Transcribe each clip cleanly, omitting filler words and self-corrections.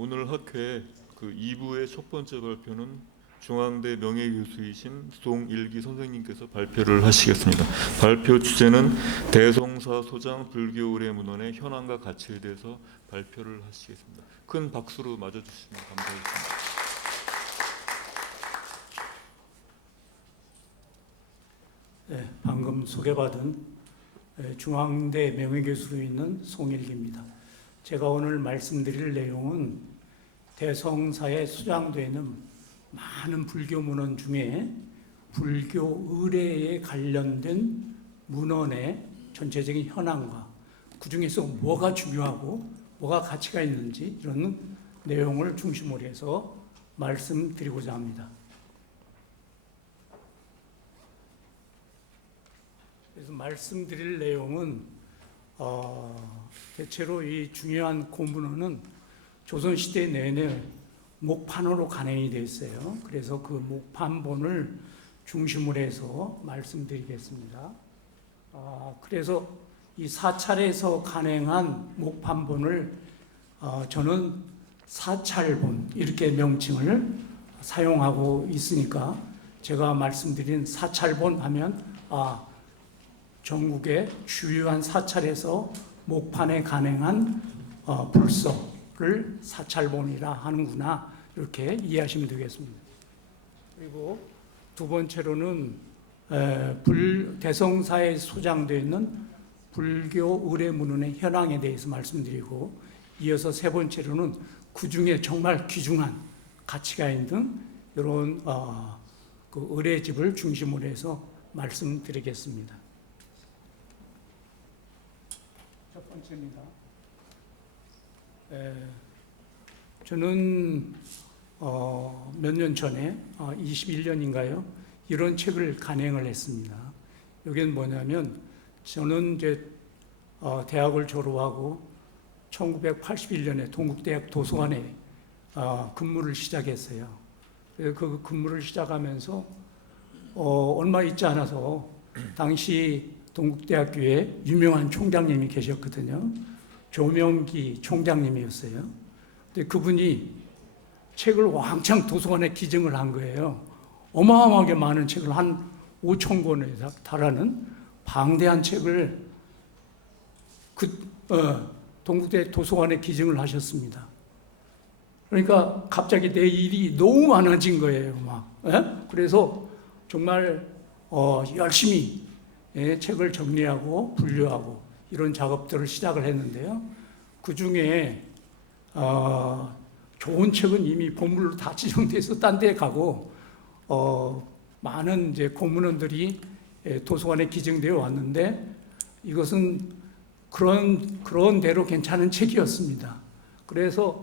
오늘 학회 그 2부의 첫 번째 발표는 중앙대 명예교수이신 송일기 선생님께서 발표를 하시겠습니다. 발표 주제는 대성사 소장 불교 의례 문헌의 현황과 가치에 대해서 발표를 하시겠습니다. 큰 박수로 맞아주시면 감사하겠습니다. 네, 방금 소개받은 중앙대 명예교수로 있는 송일기입니다. 제가 오늘 말씀드릴 내용은 대성사에 수장되어 있는 많은 불교 문헌 중에 불교 의례에 관련된 문헌의 전체적인 현황과 그 중에서 뭐가 중요하고 뭐가 가치가 있는지 이런 내용을 중심으로 해서 말씀드리고자 합니다. 그래서 말씀드릴 내용은 대체로 이 중요한 고문헌은 조선시대 내내 목판으로 간행이 되어 있어요. 그래서 그 목판본을 중심으로 해서 말씀드리겠습니다. 그래서 이 사찰에서 간행한 목판본을 저는 사찰본 이렇게 명칭을 사용하고 있으니까 제가 말씀드린 사찰본 하면 전국의 주요한 사찰에서 목판에 간행한 불서를 사찰본이라 하는구나 이렇게 이해하시면 되겠습니다. 그리고 두 번째로는 대성사에 소장되어 있는 불교 의례 문헌의 현황에 대해서 말씀드리고 이어서 세 번째로는 그 중에 정말 귀중한 가치가 있는 이런 그 의례집을 중심으로 해서 말씀드리겠습니다. 첫 번째입니다. 저는 몇 년 전에 21년인가요? 이런 책을 간행을 했습니다. 여기는 뭐냐면 저는 이제 대학을 졸업하고 1981년에 동국대학 도서관에 근무를 시작했어요. 그 근무를 시작하면서 얼마 있지 않아서 당시 동국대학교에 유명한 총장님이 계셨거든요. 조명기 총장님이었어요. 근데 그분이 책을 왕창 도서관에 기증을 한 거예요. 어마어마하게 많은 책을 한 5,000권에 달하는 방대한 책을 동국대 도서관에 기증을 하셨습니다. 그러니까 갑자기 내 일이 너무 많아진 거예요. 그래서 정말 열심히 책을 정리하고 분류하고 이런 작업들을 시작을 했는데요. 그 중에 좋은 책은 이미 보물로 다 지정돼서 딴 데 가고 많은 이제 고문원들이 도서관에 기증되어 왔는데 이것은 그런 대로 괜찮은 책이었습니다. 그래서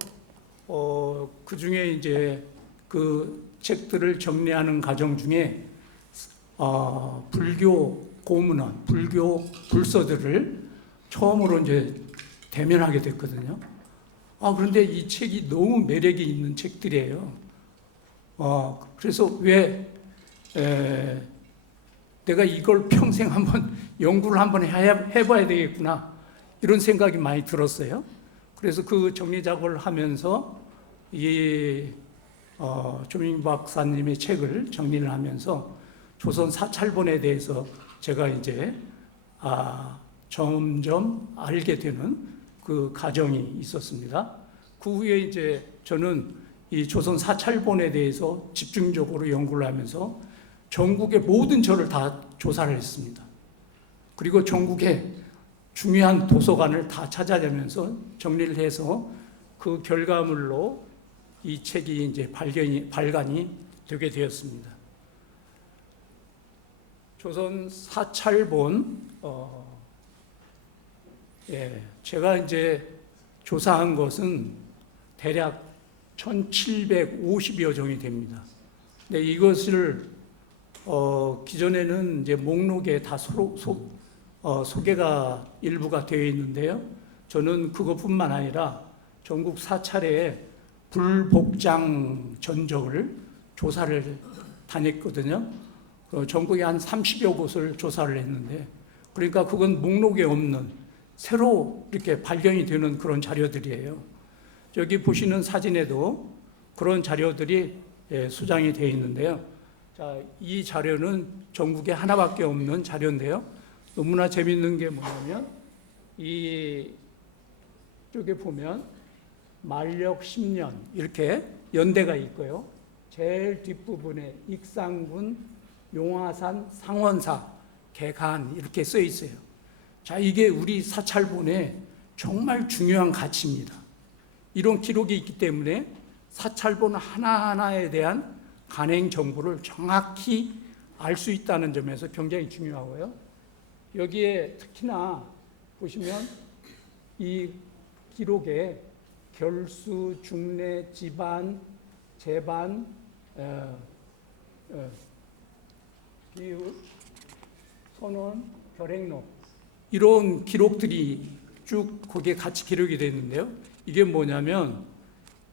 그 중에 이제 그 책들을 정리하는 과정 중에 불교 고문헌, 불교 불서들을 처음으로 이제 대면하게 됐거든요. 그런데 이 책이 너무 매력이 있는 책들이에요. 그래서 왜 내가 이걸 평생 한번 연구를 한번 해봐야 되겠구나 이런 생각이 많이 들었어요. 그래서 그 정리 작업을 하면서 이 조민 박사님의 책을 정리를 하면서 조선 사찰본에 대해서 제가 이제 점점 알게 되는 그 과정이 있었습니다. 그 후에 이제 저는 이 조선 사찰본에 대해서 집중적으로 연구를 하면서 전국의 모든 절을 다 조사를 했습니다. 그리고 전국의 중요한 도서관을 다 찾아다니면서 정리를 해서 그 결과물로 이 책이 이제 발간이 되게 되었습니다. 조선 사찰본, 제가 이제 조사한 것은 대략 1750여 종이 됩니다. 근데 이것을 기존에는 이제 목록에 다 소개가 일부가 되어 있는데요. 저는 그것뿐만 아니라 전국 사찰의 불복장 전적을 조사를 다녔거든요. 전국에 한 30여 곳을 조사를 했는데, 그러니까 그건 목록에 없는 새로 이렇게 발견이 되는 그런 자료들이에요. 저기 보시는 사진에도 그런 자료들이 수장이 되어 있는데요. 자, 이 자료는 전국에 하나밖에 없는 자료인데요. 너무나 재밌는 게 뭐냐면 이 쪽에 보면 만력 10년 이렇게 연대가 있고요. 제일 뒷부분에 익산군 용화산 상원사 개간 이렇게 써 있어요. 자, 이게 우리 사찰본의 정말 중요한 가치입니다. 이런 기록이 있기 때문에 사찰본 하나하나에 대한 간행 정보를 정확히 알 수 있다는 점에서 굉장히 중요하고요. 여기에 특히나 보시면 이 기록에 결수, 중례, 지반, 재반, 비유, 선원, 결행록 이런 기록들이 쭉 거기에 같이 기록이 되어 있는데요. 이게 뭐냐면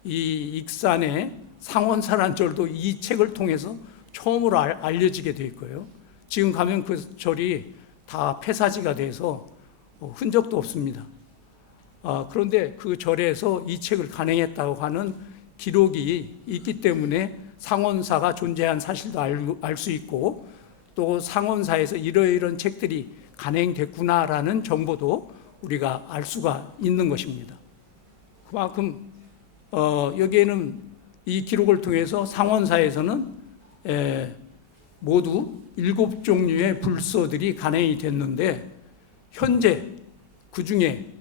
이 익산의 상원사란 절도 이 책을 통해서 처음으로 알려지게 되어 있고요. 지금 가면 그 절이 다 폐사지가 돼서 흔적도 없습니다. 그런데 그 절에서 이 책을 간행했다고 하는 기록이 있기 때문에 상원사가 존재한 사실도 알 수 있고 또 상원사에서 이러이러한 책들이 간행됐구나라는 정보도 우리가 알 수가 있는 것입니다. 그만큼 여기에는 이 기록을 통해서 상원사에서는 모두 7종류의 불서들이 간행이 됐는데 현재 그 중에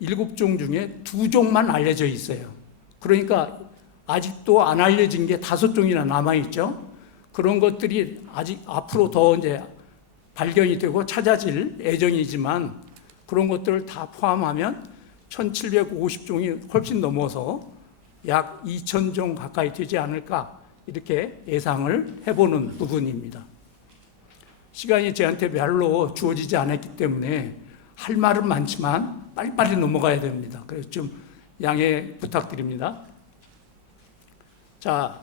7종 중에 2종만 알려져 있어요. 그러니까 아직도 안 알려진 게 5종이나 남아있죠. 그런 것들이 아직 앞으로 더 이제 발견이 되고 찾아질 예정이지만 그런 것들을 다 포함하면 1750종이 훨씬 넘어서 약 2000종 가까이 되지 않을까 이렇게 예상을 해보는 부분입니다. 시간이 저한테 별로 주어지지 않았기 때문에 할 말은 많지만 빨리빨리 넘어가야 됩니다. 그래서 좀 양해 부탁드립니다. 자,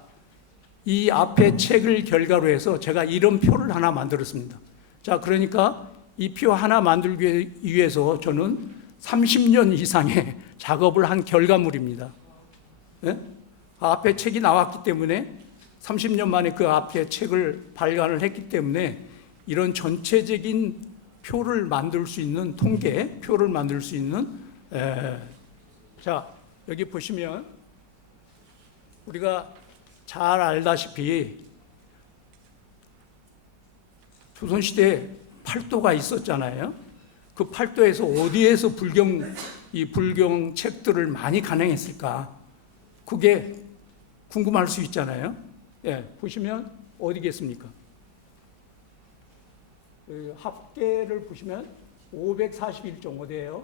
이 앞에 책을 결과로 해서 제가 이런 표를 하나 만들었습니다. 자, 그러니까 이 표 하나 만들기 위해서 저는 30년 이상의 작업을 한 결과물입니다. 네? 앞에 책이 나왔기 때문에 30년 만에 그 앞에 책을 발간을 했기 때문에 이런 전체적인 표를 만들 수 있는 통계, 표를 만들 수 있는 자, 여기 보시면 우리가 잘 알다시피 조선시대에 팔도가 있었잖아요. 그 팔도에서 어디에서 불경 책들을 많이 간행했을까? 그게 궁금할 수 있잖아요. 예, 보시면 어디겠습니까? 합계를 보시면 541종 어디예요?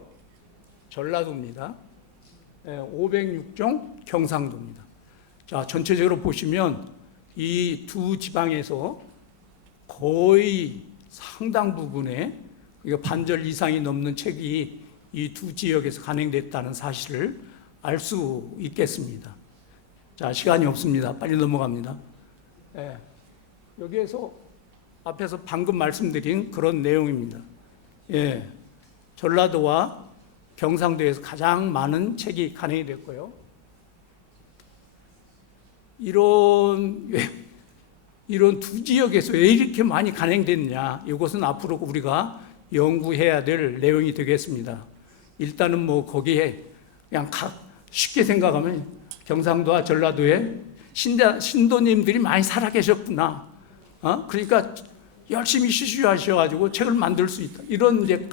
전라도입니다. 506종 경상도입니다. 자, 전체적으로 보시면 이 두 지방에서 거의 상당 부분에 반절 이상이 넘는 책이 이 두 지역에서 간행됐다는 사실을 알 수 있겠습니다. 자, 시간이 없습니다. 빨리 넘어갑니다. 예, 여기에서 앞에서 방금 말씀드린 그런 내용입니다. 예, 전라도와 경상도에서 가장 많은 책이 간행이 됐고요. 이런 두 지역에서 왜 이렇게 많이 간행됐냐? 이것은 앞으로 우리가 연구해야 될 내용이 되겠습니다. 일단은 뭐 거기에 그냥 쉽게 생각하면 경상도와 전라도에 신도님들이 많이 살아계셨구나. 그러니까 열심히 시주하셔가지고 책을 만들 수 있다. 이런 이제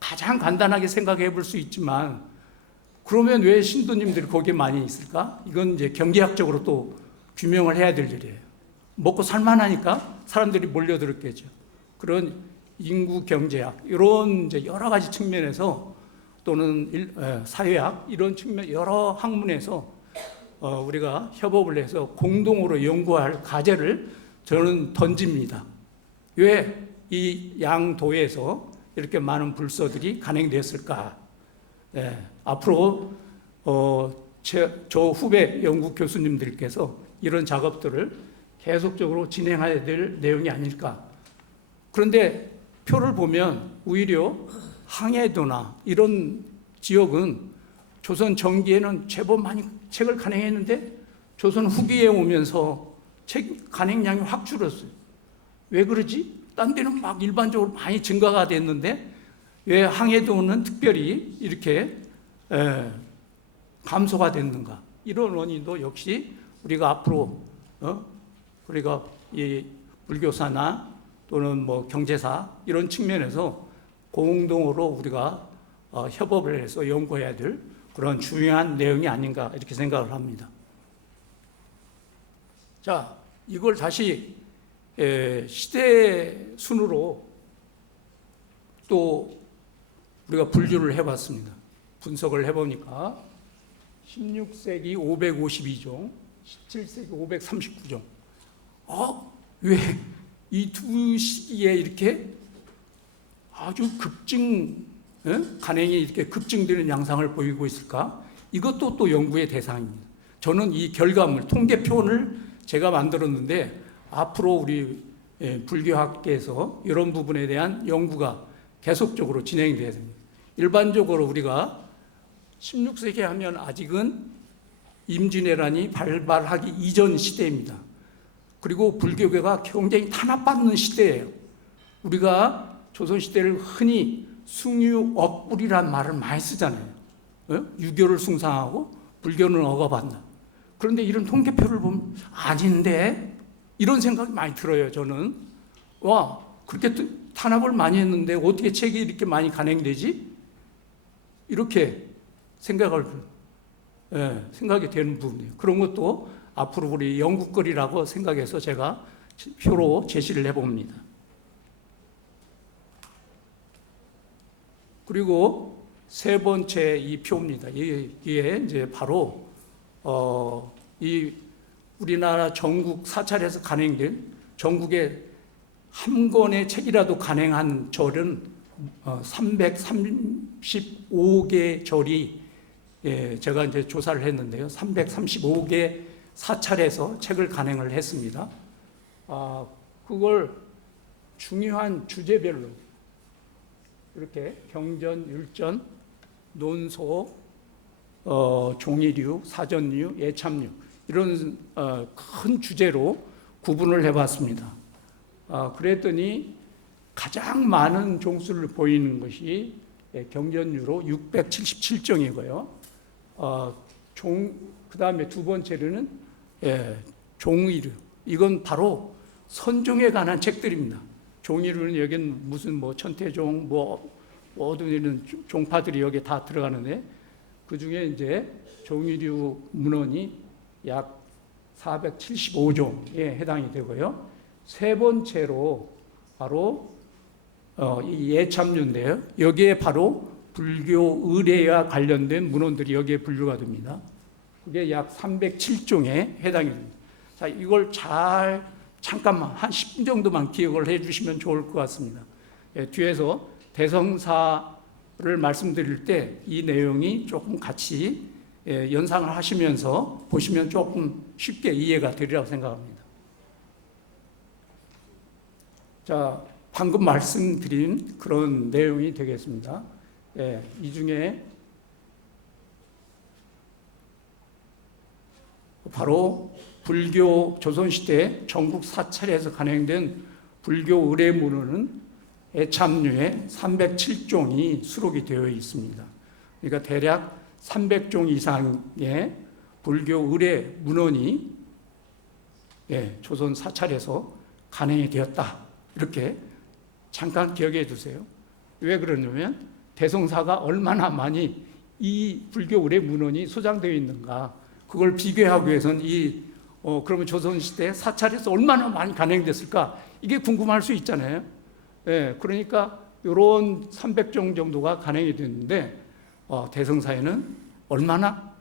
가장 간단하게 생각해 볼 수 있지만 그러면 왜 신도님들이 거기에 많이 있을까? 이건 이제 경제학적으로 또 규명을 해야 될 일이에요. 먹고 살만하니까 사람들이 몰려들었겠죠. 그런 인구 경제학 이런 이제 여러 가지 측면에서 또는 사회학 이런 측면 여러 학문에서 우리가 협업을 해서 공동으로 연구할 과제를 저는 던집니다. 왜 이 양도에서 이렇게 많은 불서들이 간행됐을까? 앞으로 저 후배 연구 교수님들께서 이런 작업들을 계속적으로 진행해야 될 내용이 아닐까. 그런데 표를 보면 오히려 항해도나 이런 지역은 조선 전기에는 제법 많이 책을 간행했는데 조선 후기에 오면서 책 간행량이 확 줄었어요. 왜 그러지? 딴 데는 막 일반적으로 많이 증가가 됐는데 왜 항해도는 특별히 이렇게 감소가 됐는가? 이런 원인도 역시 우리가 앞으로 우리가 이 불교사나 또는 뭐 경제사 이런 측면에서 공동으로 우리가 협업을 해서 연구해야 될 그런 중요한 내용이 아닌가 이렇게 생각을 합니다. 자, 이걸 다시 시대 순으로 또 우리가 분류를 해봤습니다. 분석을 해보니까 16세기 552종, 17세기 539종. 왜 이 두 시기에 이렇게 아주 간행이 이렇게 급증되는 양상을 보이고 있을까? 이것도 또 연구의 대상입니다. 저는 이 결과물, 통계표를 제가 만들었는데 앞으로 우리 불교학계에서 이런 부분에 대한 연구가 계속적으로 진행이 돼야 됩니다. 일반적으로 우리가 16세기 하면 아직은 임진왜란이 발발하기 이전 시대입니다. 그리고 불교계가 굉장히 탄압받는 시대예요. 우리가 조선시대를 흔히 숭유억불이란 말을 많이 쓰잖아요. 유교를 숭상하고 불교는 억압한다. 그런데 이런 통계표를 보면 아닌데 이런 생각이 많이 들어요. 저는 그렇게 탄압을 많이 했는데 어떻게 책이 이렇게 많이 간행되지? 이렇게 생각이 되는 부분이에요. 그런 것도 앞으로 우리 연구거리라고 생각해서 제가 표로 제시를 해봅니다. 그리고 세 번째 이 표입니다. 이게 이제 바로 이 우리나라 전국 사찰에서 간행된 전국의 한 권의 책이라도 간행한 절은 335개 절이 제가 이제 조사를 했는데요. 335개 사찰에서 책을 간행을 했습니다. 그걸 중요한 주제별로 이렇게 경전, 율전, 논소, 종이류, 사전류, 예참류 이런 큰 주제로 구분을 해봤습니다. 그랬더니 가장 많은 종수를 보이는 것이 경전류로 677종이고요. 그 다음에 두 번째로는 종이류. 이건 바로 선종에 관한 책들입니다. 종이류는 여기는 무슨 뭐 천태종, 모든 이런 종파들이 여기 다 들어가는데 그 중에 이제 종이류 문헌이 약 475종에 해당이 되고요. 세 번째로 바로 이 예참류인데요. 여기에 바로 불교 의례와 관련된 문헌들이 여기에 분류가 됩니다. 그게 약 307종에 해당이 됩니다. 자, 이걸 잠깐만 한 10분 정도만 기억을 해 주시면 좋을 것 같습니다. 뒤에서 대성사를 말씀드릴 때 이 내용이 조금 같이 연상을 하시면서 보시면 조금 쉽게 이해가 되리라고 생각합니다. 자, 방금 말씀드린 그런 내용이 되겠습니다. 이 중에 바로 불교 조선시대 전국 사찰에서 간행된 불교 의례문헌은 애참류에 307종이 수록이 되어 있습니다. 그러니까 대략 300종 이상의 불교 의례 문헌이 조선 사찰에서 간행이 되었다. 이렇게 잠깐 기억해 두세요. 왜 그러냐면 대성사가 얼마나 많이 이 불교 의례 문헌이 소장되어 있는가 그걸 비교하기 위해서는 그러면 조선시대 사찰에서 얼마나 많이 간행됐을까 이게 궁금할 수 있잖아요. 그러니까 이런 300종 정도가 간행이 됐는데 대성사에는 얼마나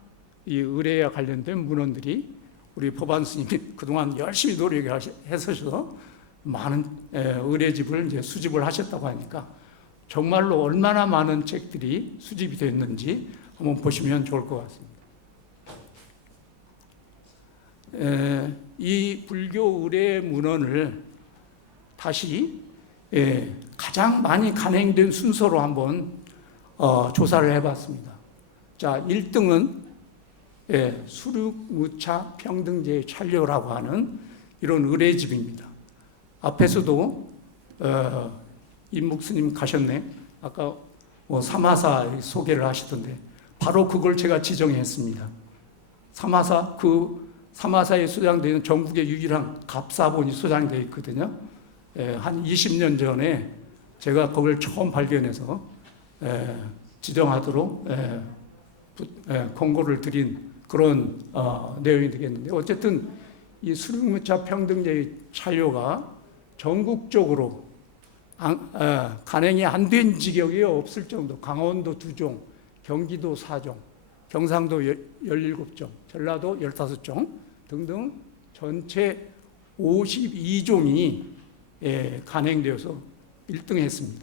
이 의례와 관련된 문헌들이 우리 법안 스님이 그동안 열심히 노력해서 많은 의례집을 이제 수집을 하셨다고 하니까 정말로 얼마나 많은 책들이 수집이 됐는지 한번 보시면 좋을 것 같습니다. 이 불교 의례 문헌을 다시 가장 많이 간행된 순서로 한번 조사를 해봤습니다. 자, 1등은 수륙무차 평등제의 찬료라고 하는 이런 의례집입니다. 앞에서도 임 목사님 가셨네. 아까 삼하사 소개를 하시던데 바로 그걸 제가 지정했습니다. 삼하사에 소장되는 전국의 유일한 갑사본이 소장되어 있거든요. 한 20년 전에 제가 그걸 처음 발견해서 지정하도록 권고를 드린 그런 내용이 되겠는데, 어쨌든 이 수륙무차 평등제의 찬료가 전국적으로 간행이 안 된 지역이 없을 정도, 강원도 2종, 경기도 4종, 경상도 17종, 전라도 15종 등등 전체 52종이 간행되어서 1등했습니다.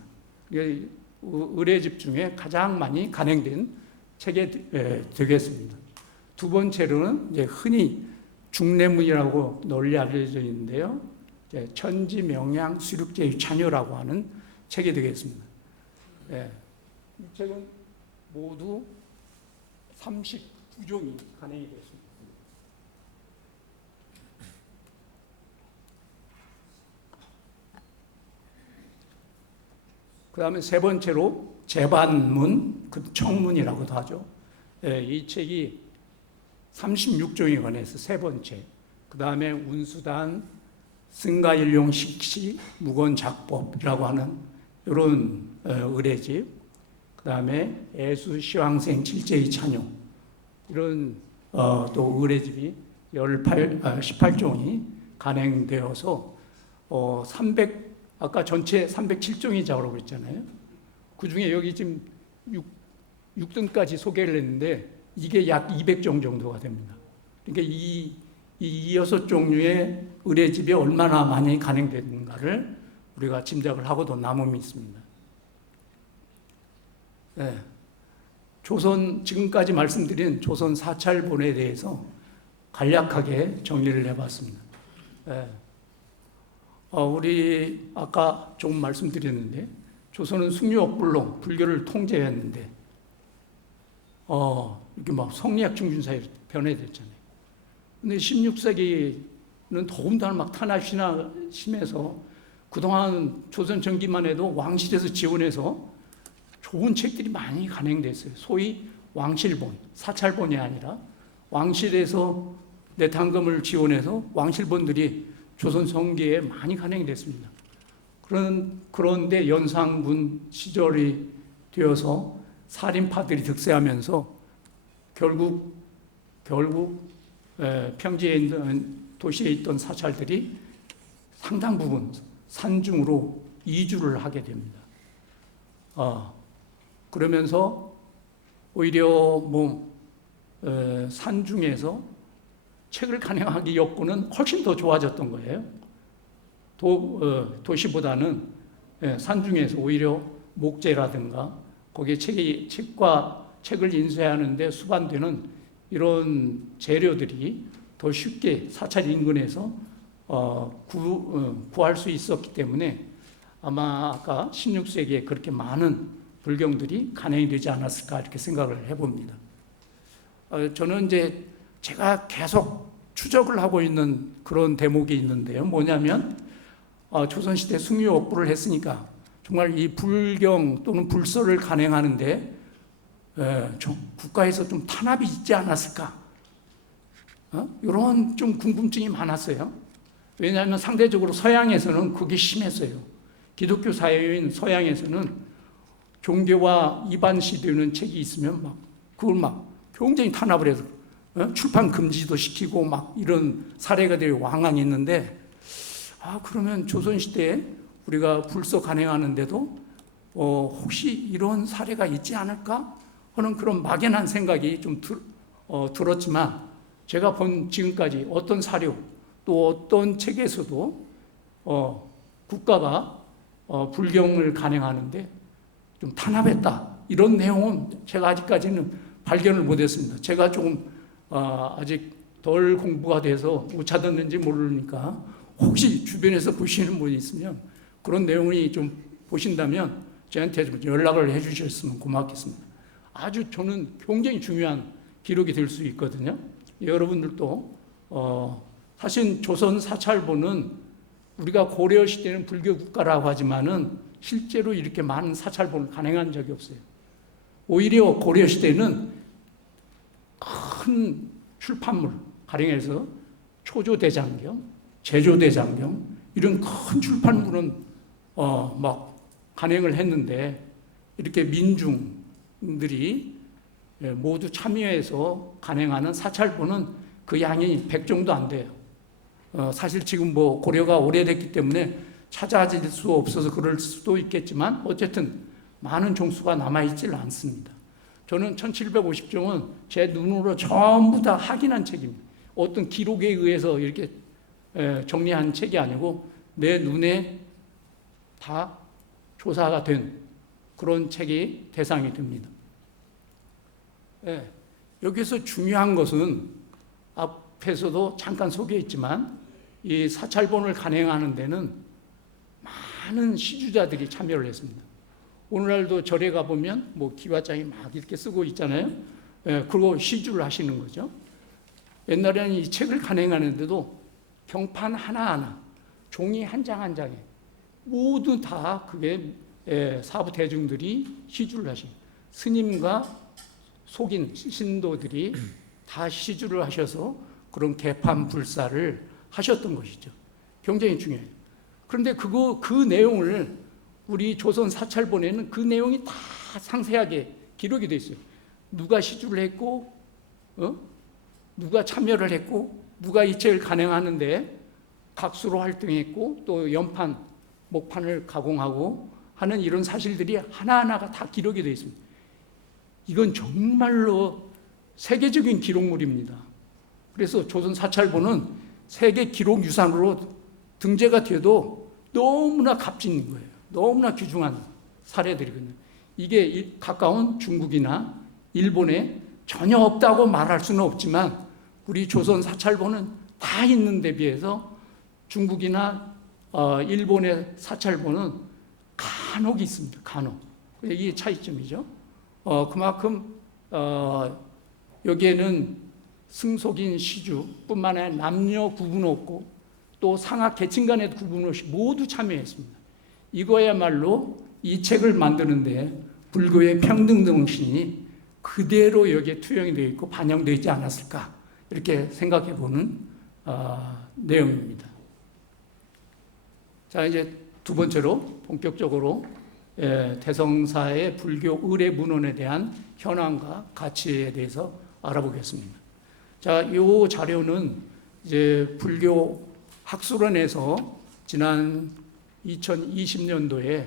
의례집 중에 가장 많이 간행된 책이 되겠습니다. 두 번째로는 이제 흔히 중례문이라고 널리 알려져 있는데요. 천지명양 수륙제의 찬요라고 하는 책이 되겠습니다. 이 책은 모두 39종이 간행이 되었습니다. 그 다음에 세 번째로 제반문, 청문이라고도 하죠. 이 책이 36종에 관해서 세 번째. 그 다음에 운수단, 승가일용 식시, 무건작법이라고 하는 이런 의례집. 그 다음에 애수시황생 칠제의 찬요. 이런 또 의례집이 18종이 간행되어서 아까 전체 307종이자고 그랬잖아요. 그 중에 여기 지금 6등까지 소개를 했는데 이게 약 200종 정도가 됩니다. 그러니까 이 6종류의 의례집이 얼마나 많이 간행되는가를 우리가 짐작을 하고도 남음이 있습니다. 지금까지 말씀드린 조선 사찰본에 대해서 간략하게 정리를 해봤습니다. 우리 아까 조금 말씀드렸는데 조선은 숙류억불로 불교를 통제했는데 이렇게 막 성리학 중준사회로 변해됐잖아요. 근데 16세기는 더군다나 막 탄압이나 심해서 그동안 조선 전기만 해도 왕실에서 지원해서 좋은 책들이 많이 간행됐어요. 소위 왕실본, 사찰본이 아니라 왕실에서 내탕금을 지원해서 왕실본들이 조선 성기에 많이 간행됐습니다. 그런데 연산군 시절이 되어서 살인파들이 득세하면서 결국 평지에 있는 도시에 있던 사찰들이 상당 부분 산중으로 이주를 하게 됩니다. 그러면서 오히려 산중에서 책을 간행하기 여건은 훨씬 더 좋아졌던 거예요. 도시보다는 산중에서 오히려 목재라든가 거기에 책을 인쇄하는데 수반되는 이런 재료들이 더 쉽게 사찰 인근에서 구할 수 있었기 때문에 아마 아까 16세기에 그렇게 많은 불경들이 간행이 되지 않았을까 이렇게 생각을 해봅니다. 저는 이제 제가 계속 추적을 하고 있는 그런 대목이 있는데요. 뭐냐면 조선시대 숙류억부를 했으니까 정말 이 불경 또는 불서를 간행하는데 국가에서 좀 탄압이 있지 않았을까? 이런 좀 궁금증이 많았어요. 왜냐하면 상대적으로 서양에서는 그게 심했어요. 기독교 사회인 서양에서는 종교와 이반시되는 책이 있으면 그걸 굉장히 탄압을 해서 출판 금지도 시키고 이런 사례가 될 왕안이 있는데 그러면 조선시대에 우리가 불서 간행하는데도 혹시 이런 사례가 있지 않을까 하는 그런 막연한 생각이 좀 들었지만 제가 본 지금까지 어떤 사료 또 어떤 책에서도 국가가 불경을 간행하는데 좀 탄압했다 이런 내용은 제가 아직까지는 발견을 못했습니다. 제가 조금 아직 덜 공부가 돼서 못 찾았는지 모르니까 혹시 주변에서 보시는 분이 있으면 그런 내용이 좀 보신다면 저한테 좀 연락을 해주셨으면 고맙겠습니다. 아주 저는 굉장히 중요한 기록이 될 수 있거든요. 여러분들도 사실 조선 사찰본은 우리가 고려 시대는 불교 국가라고 하지만은 실제로 이렇게 많은 사찰본을 간행한 적이 없어요. 오히려 고려 시대는 큰 출판물, 가령해서 초조대장경, 제조대장경 이런 큰 출판물은 막 간행을 했는데 이렇게 민중들이 모두 참여해서 간행하는 사찰본은 그 양이 100 정도 안 돼요. 사실 지금 뭐 고려가 오래됐기 때문에 찾아질 수 없어서 그럴 수도 있겠지만 어쨌든 많은 종수가 남아있질 않습니다. 저는 1750종은 제 눈으로 전부 다 확인한 책입니다. 어떤 기록에 의해서 이렇게 정리한 책이 아니고 내 눈에 다 조사가 된 그런 책이 대상이 됩니다. 여기서 중요한 것은 앞에서도 잠깐 소개했지만 이 사찰본을 간행하는 데는 많은 시주자들이 참여를 했습니다. 오늘날도 절에 가보면 뭐 기와장이 막 이렇게 쓰고 있잖아요. 그리고 시주를 하시는 거죠. 옛날에는 이 책을 간행하는데도 경판 하나하나, 종이 한 장 한 장에 모두 다 그게 사부 대중들이 시주를 하십니다. 스님과 속인 신도들이 다 시주를 하셔서 그런 개판 불사를 하셨던 것이죠. 굉장히 중요해요. 그런데 그 내용을 우리 조선 사찰본에는 그 내용이 다 상세하게 기록이 되어 있어요. 누가 시주를 했고, 누가 참여를 했고, 누가 이 책을 간행하는데 각수로 활동했고, 또 연판, 목판을 가공하고 하는 이런 사실들이 하나하나가 다 기록이 되어 있습니다. 이건 정말로 세계적인 기록물입니다. 그래서 조선 사찰본은 세계 기록 유산으로 등재가 돼도 너무나 값진 거예요. 너무나 귀중한 사례들이거든요. 이게 가까운 중국이나 일본에 전혀 없다고 말할 수는 없지만 우리 조선 사찰본은 다 있는 데 비해서 중국이나 일본의 사찰본은 간혹 있습니다. 간혹. 이게 차이점이죠. 그만큼 여기에는 승속인 시주뿐만 아니라 남녀 구분 없고 또 상하 계층 간의 구분 없이 모두 참여했습니다. 이거야말로 이 책을 만드는데 불교의 평등 정신이 그대로 여기에 투영이 되어 있고 반영되어 있지 않았을까 이렇게 생각해 보는 내용입니다. 자, 이제 두 번째로 본격적으로 대성사의 불교 의례 문헌에 대한 현황과 가치에 대해서 알아보겠습니다. 자, 이 자료는 이제 불교 학술원에서 지난 2020년도에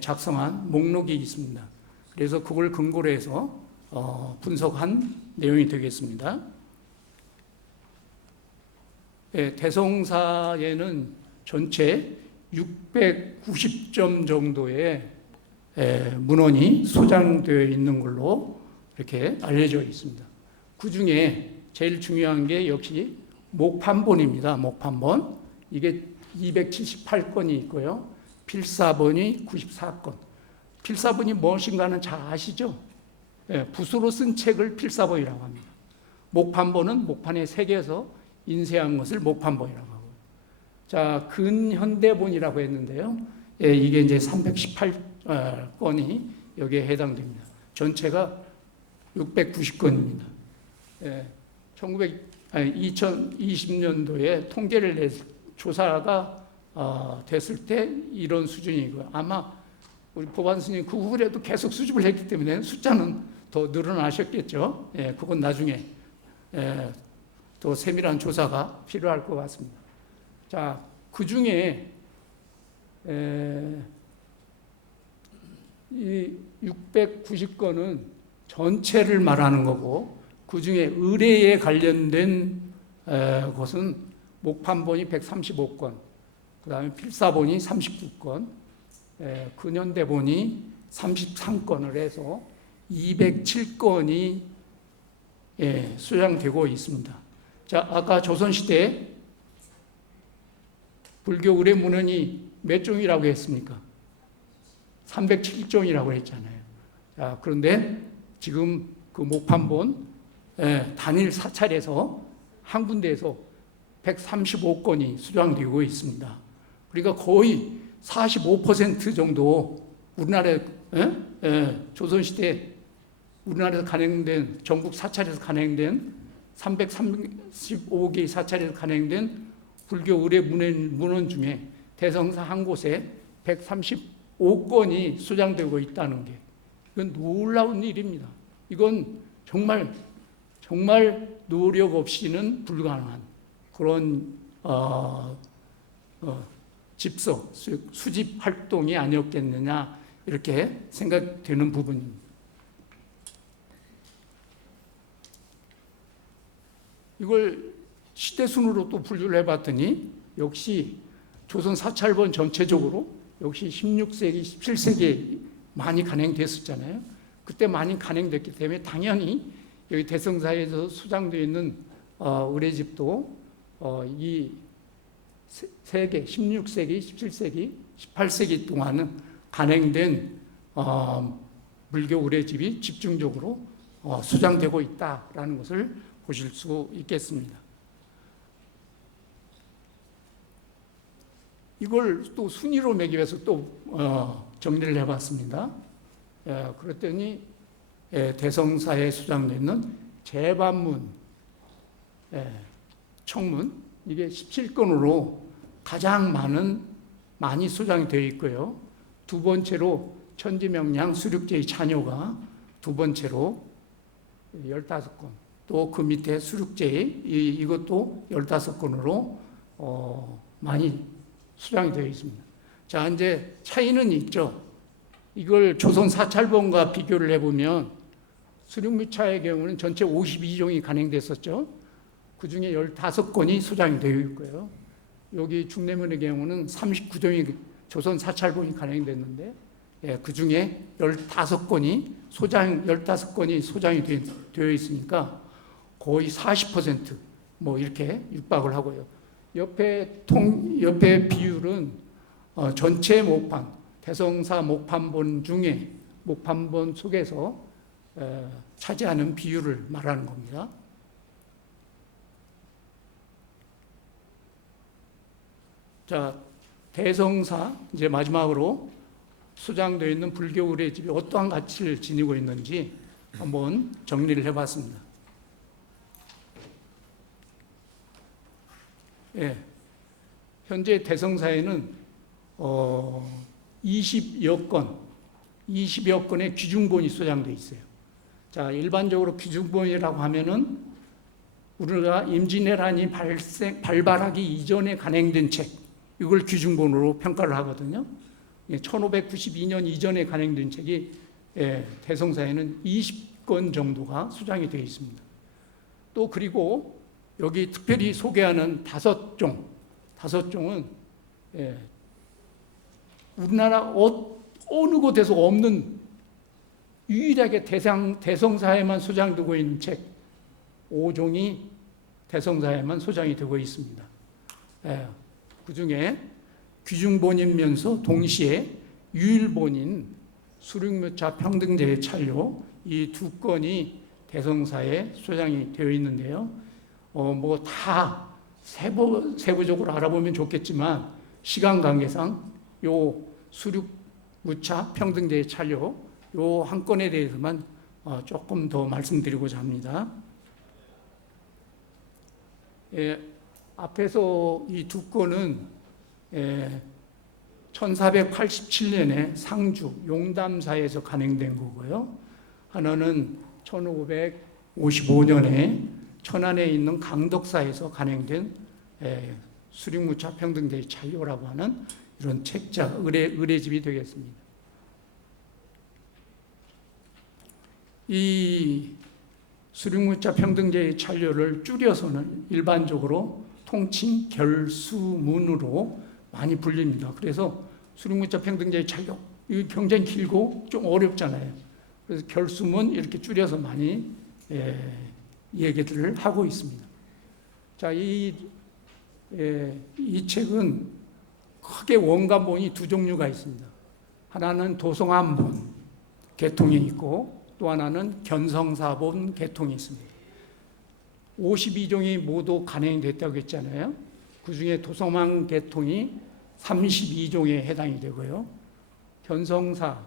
작성한 목록이 있습니다. 그래서 그걸 근거로 해서 분석한 내용이 되겠습니다. 대성사에는 전체 690점 정도의 문헌이 소장되어 있는 걸로 이렇게 알려져 있습니다. 그 중에 제일 중요한 게 역시 목판본입니다. 목판본. 이게 278건이 있고요. 필사본이 94건. 필사본이 무엇인가는 잘 아시죠? 붓으로 쓴 책을 필사본이라고 합니다. 목판본은 목판에 새겨서 인쇄한 것을 목판본이라고 하고. 자, 근현대본이라고 했는데요. 이게 이제 318건이 여기에 해당됩니다. 전체가 690건입니다. 2020년도에 통계를 조사가 됐을 때 이런 수준이고요. 아마 우리 보반 스님 그 후에도 계속 수집을 했기 때문에 숫자는 더 늘어나셨겠죠. 그건 나중에 더 세밀한 조사가 필요할 것 같습니다. 자, 그 중에 이 690건은 전체를 말하는 거고 그 중에 의례에 관련된 것은 목판본이 135건, 그 다음에 필사본이 39건, 근현대본이 33건을 해서 207건이 수량되고 있습니다. 자, 아까 조선시대 불교 의례 문헌이 몇 종이라고 했습니까? 307종이라고 했잖아요. 자, 그런데 지금 그 목판본 단일 사찰에서 한 군데에서 135건이 수장되고 있습니다. 그러니까 거의 45% 정도 우리나라 조선시대 우리나라에서 간행된 전국 사찰에서 간행된 335개의 사찰에서 간행된 불교 의례 문헌 중에 대성사 한 곳에 135건이 수장되고 있다는 게 이건 놀라운 일입니다. 이건 정말 노력 없이는 불가능한 그런 집서, 수집 활동이 아니었겠느냐 이렇게 생각되는 부분입니다. 이걸 시대순으로 또 분류를 해봤더니 역시 조선 사찰본 전체적으로 역시 16세기, 17세기에 많이 간행됐었잖아요. 그때 많이 간행됐기 때문에 당연히 여기 대성사에서 수장되어 있는 의례집도 이 세계 16세기, 17세기, 18세기 동안은 간행된 불교 의례집이 집중적으로 수장되고 있다라는 것을 보실 수 있겠습니다. 이걸 또 순위로 매기 위해서 또 정리를 해봤습니다. 그랬더니 대성사에 수장되는 제반문, 청문 이게 17건으로 가장 많이 수장이 되어 있고요. 두 번째로 천지명량 수륙제의 자녀가 두 번째로 15건, 또 그 밑에 수륙제의 이것도 15건으로 많이 수장이 되어 있습니다. 자, 이제 차이는 있죠. 이걸 조선 사찰본과 비교를 해보면 수륙무차의 경우는 전체 52종이 간행됐었죠. 그 중에 15건이 수장이 되어 있고요. 여기 중내문의 경우는 39종이 조선 사찰본이 간행됐는데 그 중에 15건이 소장이 되어 있으니까 거의 40% 뭐 이렇게 육박을 하고요. 옆에 비율은 전체 목판, 대성사 목판본 중에 목판본 속에서 차지하는 비율을 말하는 겁니다. 자, 대성사 이제 마지막으로 수장되어 있는 불교 의례집이 어떠한 가치를 지니고 있는지 한번 정리를 해봤습니다. 현재 대성사에는 20여 건의 귀중본이 수장되어 있어요. 자, 일반적으로 귀중본이라고 하면은 우리가 임진왜란이 발발하기 이전에 간행된 책, 이걸 귀중본으로 평가를 하거든요. 1592년 이전에 간행된 책이 대성사에는 20건 정도가 수장이 되어 있습니다. 또 그리고 여기 특별히 소개하는 5종은 우리나라 어느 곳에서 없는 유일하게 대성사에만 소장되고 있는 책 5종이 대성사에만 소장이 되고 있습니다. 그 중에 귀중본이면서 동시에 유일본인 수륙묘차 평등제의 찬료 이 2건이 대성사에 소장이 되어 있는데요. 뭐 다 세부적으로 알아보면 좋겠지만 시간 관계상 요 수륙무차 평등제의 찬료 요 한 건에 대해서만 조금 더 말씀드리고자 합니다. 앞에서 이 2건은 1487년에 상주 용담사에서 간행된 거고요. 하나는 1555년에 천안에 있는 강덕사에서 간행된 수륙무차 평등제의 찬료라고 하는 이런 책자 의례집이 되겠습니다. 이 수륙무차 평등제의 찬료를 줄여서는 일반적으로 통칭 결수문으로 많이 불립니다. 그래서 수륙무차 평등제의 찬료 이거 굉장히 길고 좀 어렵잖아요. 그래서 결수문 이렇게 줄여서 많이 얘기들을 하고 있습니다. 자, 이 책은 크게 원간본이 두 종류가 있습니다. 하나는 도성안본 계통이 있고 또 하나는 견성사본 계통이 있습니다. 52종이 모두 간행이 됐다고 했잖아요. 그 중에 도성망 계통이 32종에 해당이 되고요. 견성사에서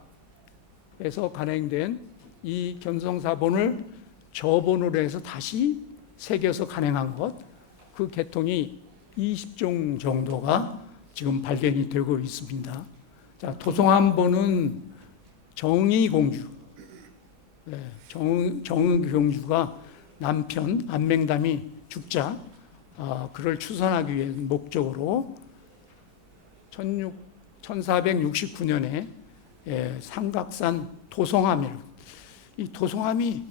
간행된 이 견성사본을 저본으로 해서 다시 새겨서 간행한 것, 그 계통이 20종 정도가 지금 발견이 되고 있습니다. 자, 도성한본은 정의공주, 정의공주가 남편 안맹담이 죽자 그를 추선하기 위해 목적으로 1469년에 삼각산 도성함이라고, 이 도성함이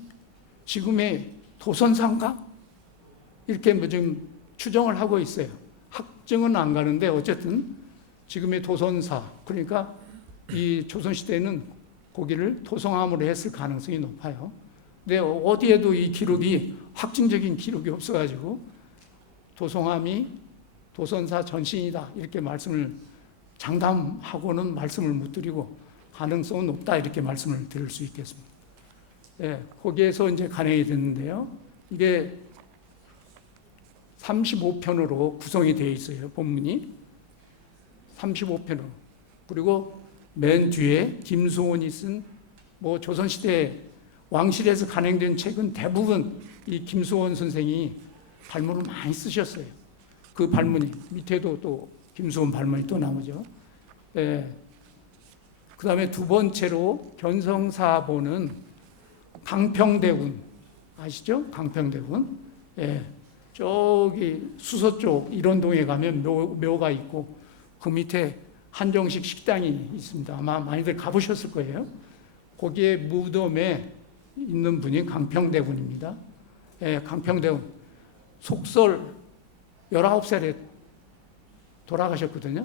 지금의 도선산가 이렇게 뭐 지금 추정을 하고 있어요. 확증은 안 가는데 어쨌든 지금의 도선사, 그러니까 이 조선시대에는 거기를 도성함으로 했을 가능성이 높아요. 근데 어디에도 이 기록이 확증적인 기록이 없어가지고 도성함이 도선사 전신이다 이렇게 말씀을 장담하고는 말씀을 못 드리고 가능성은 높다 이렇게 말씀을 드릴 수 있겠습니다. 거기에서 이제 간행이 됐는데요. 이게 35편으로 구성이 되어 있어요. 본문이 35편으로. 그리고 맨 뒤에 김수원이 쓴 뭐 조선시대 왕실에서 간행된 책은 대부분 이 김수원 선생이 발문을 많이 쓰셨어요. 그 발문이 밑에도 또 김수원 발문이 또 나오죠. 그 다음에 두 번째로 견성사본은 강평대군 아시죠? 강평대군. 저기 수서 쪽 일원동에 가면 묘가 있고 그 밑에 한정식 식당이 있습니다. 아마 많이들 가보셨을 거예요. 거기에 무덤에 있는 분이 강평대군입니다. 강평대군 속설 19살에 돌아가셨거든요.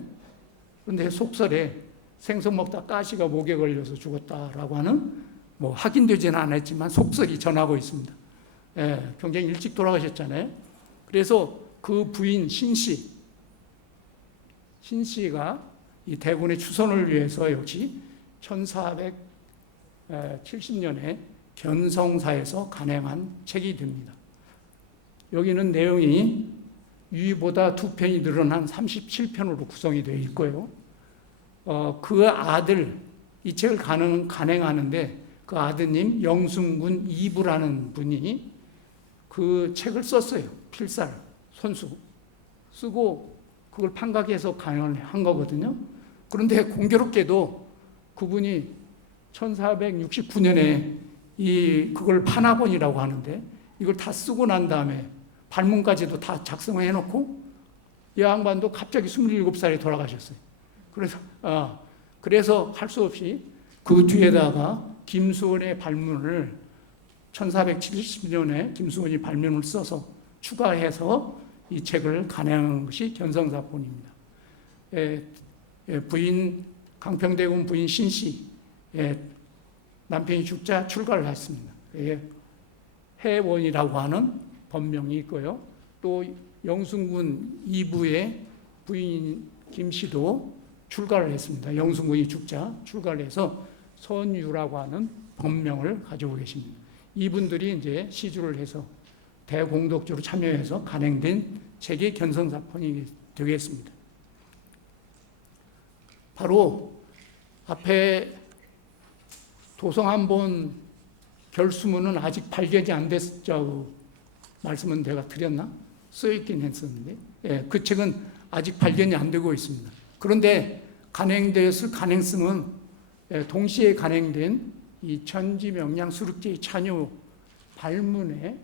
그런데 속설에 생선 먹다 가시가 목에 걸려서 죽었다라고 하는 뭐 확인되지는 않았지만 속설이 전하고 있습니다. 굉장히 일찍 돌아가셨잖아요. 그래서 그 부인 신씨가 이 대군의 추선을 위해서 역시 1470년에 견성사에서 간행한 책이 됩니다. 여기는 내용이 위보다 2편이 늘어난 37편으로 구성이 되어 있고요. 그 아들, 이 책을 간행하는데 그 아드님 영순군 이부라는 분이 그 책을 썼어요. 필살, 손수. 쓰고 그걸 판각해서 간행한 거거든요. 그런데 공교롭게도 그분이 1469년에 그걸 판화본이라고 하는데 이걸 다 쓰고 난 다음에 발문까지도 다 작성해 놓고 이 양반도 갑자기 27살에 돌아가셨어요. 그래서 할 수 없이 그 뒤에다가 김수원의 발문을 1470년에 김수원이 발문을 써서 추가해서 이 책을 간행한 것이 견성사본입니다. 부인 강평대군 부인 신씨 남편이 죽자 출가를 했습니다. 해원이라고 하는 법명이 있고요. 또 영순군 이부의 부인 김씨도 출가를 했습니다. 영순군이 죽자 출가를 해서 선유라고 하는 법명을 가지고 계십니다. 이분들이 이제 시주를 해서 대공덕주로 참여해서 간행된 책이 견성사본이 되겠습니다. 바로 앞에 도성한본 결수문은 아직 발견이 안 됐다고 말씀은 내가 드렸나? 써있긴 했었는데 그 책은 아직 발견이 안 되고 있습니다. 그런데 간행되었을 가능성은 동시에 간행된 이 천지명량 수륙제의 찬유 발문에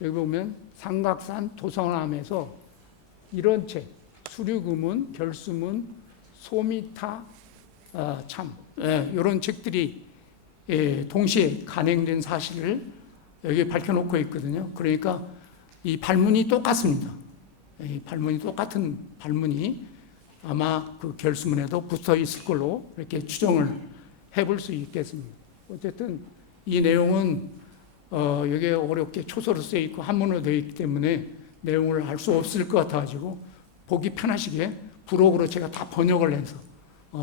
여기 보면 삼각산 도성함에서 이런 책 수륙의문, 결수문, 소미타 참 이런 책들이 동시에 간행된 사실을 여기 밝혀놓고 있거든요. 그러니까 이 발문이 똑같습니다. 이 발문이 똑같은 발문이 아마 그 결수문에도 붙어 있을 걸로 이렇게 추정을 해볼 수 있겠습니다. 어쨌든 이 내용은 여기에 어렵게 초서로 쓰여 있고 한문으로 되어 있기 때문에 내용을 알 수 없을 것 같아가지고 보기 편하시게 부록으로 제가 다 번역을 해서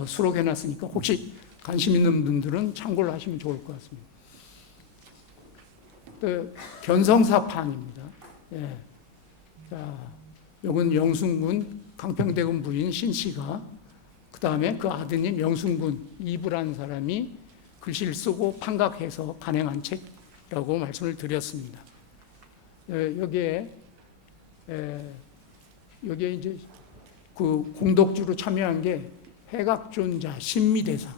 수록해 놨으니까 혹시 관심 있는 분들은 참고를 하시면 좋을 것 같습니다. 또 견성사판입니다. 예. 자, 요건 영순군 강평대군 부인 신씨가, 그 다음에 그 아드님 영순군 이부라는 사람이 글씨를 쓰고 판각해서 간행한 책이라고 말씀을 드렸습니다. 여기에 이제 그 공덕주로 참여한 게 해각존자, 신미대사,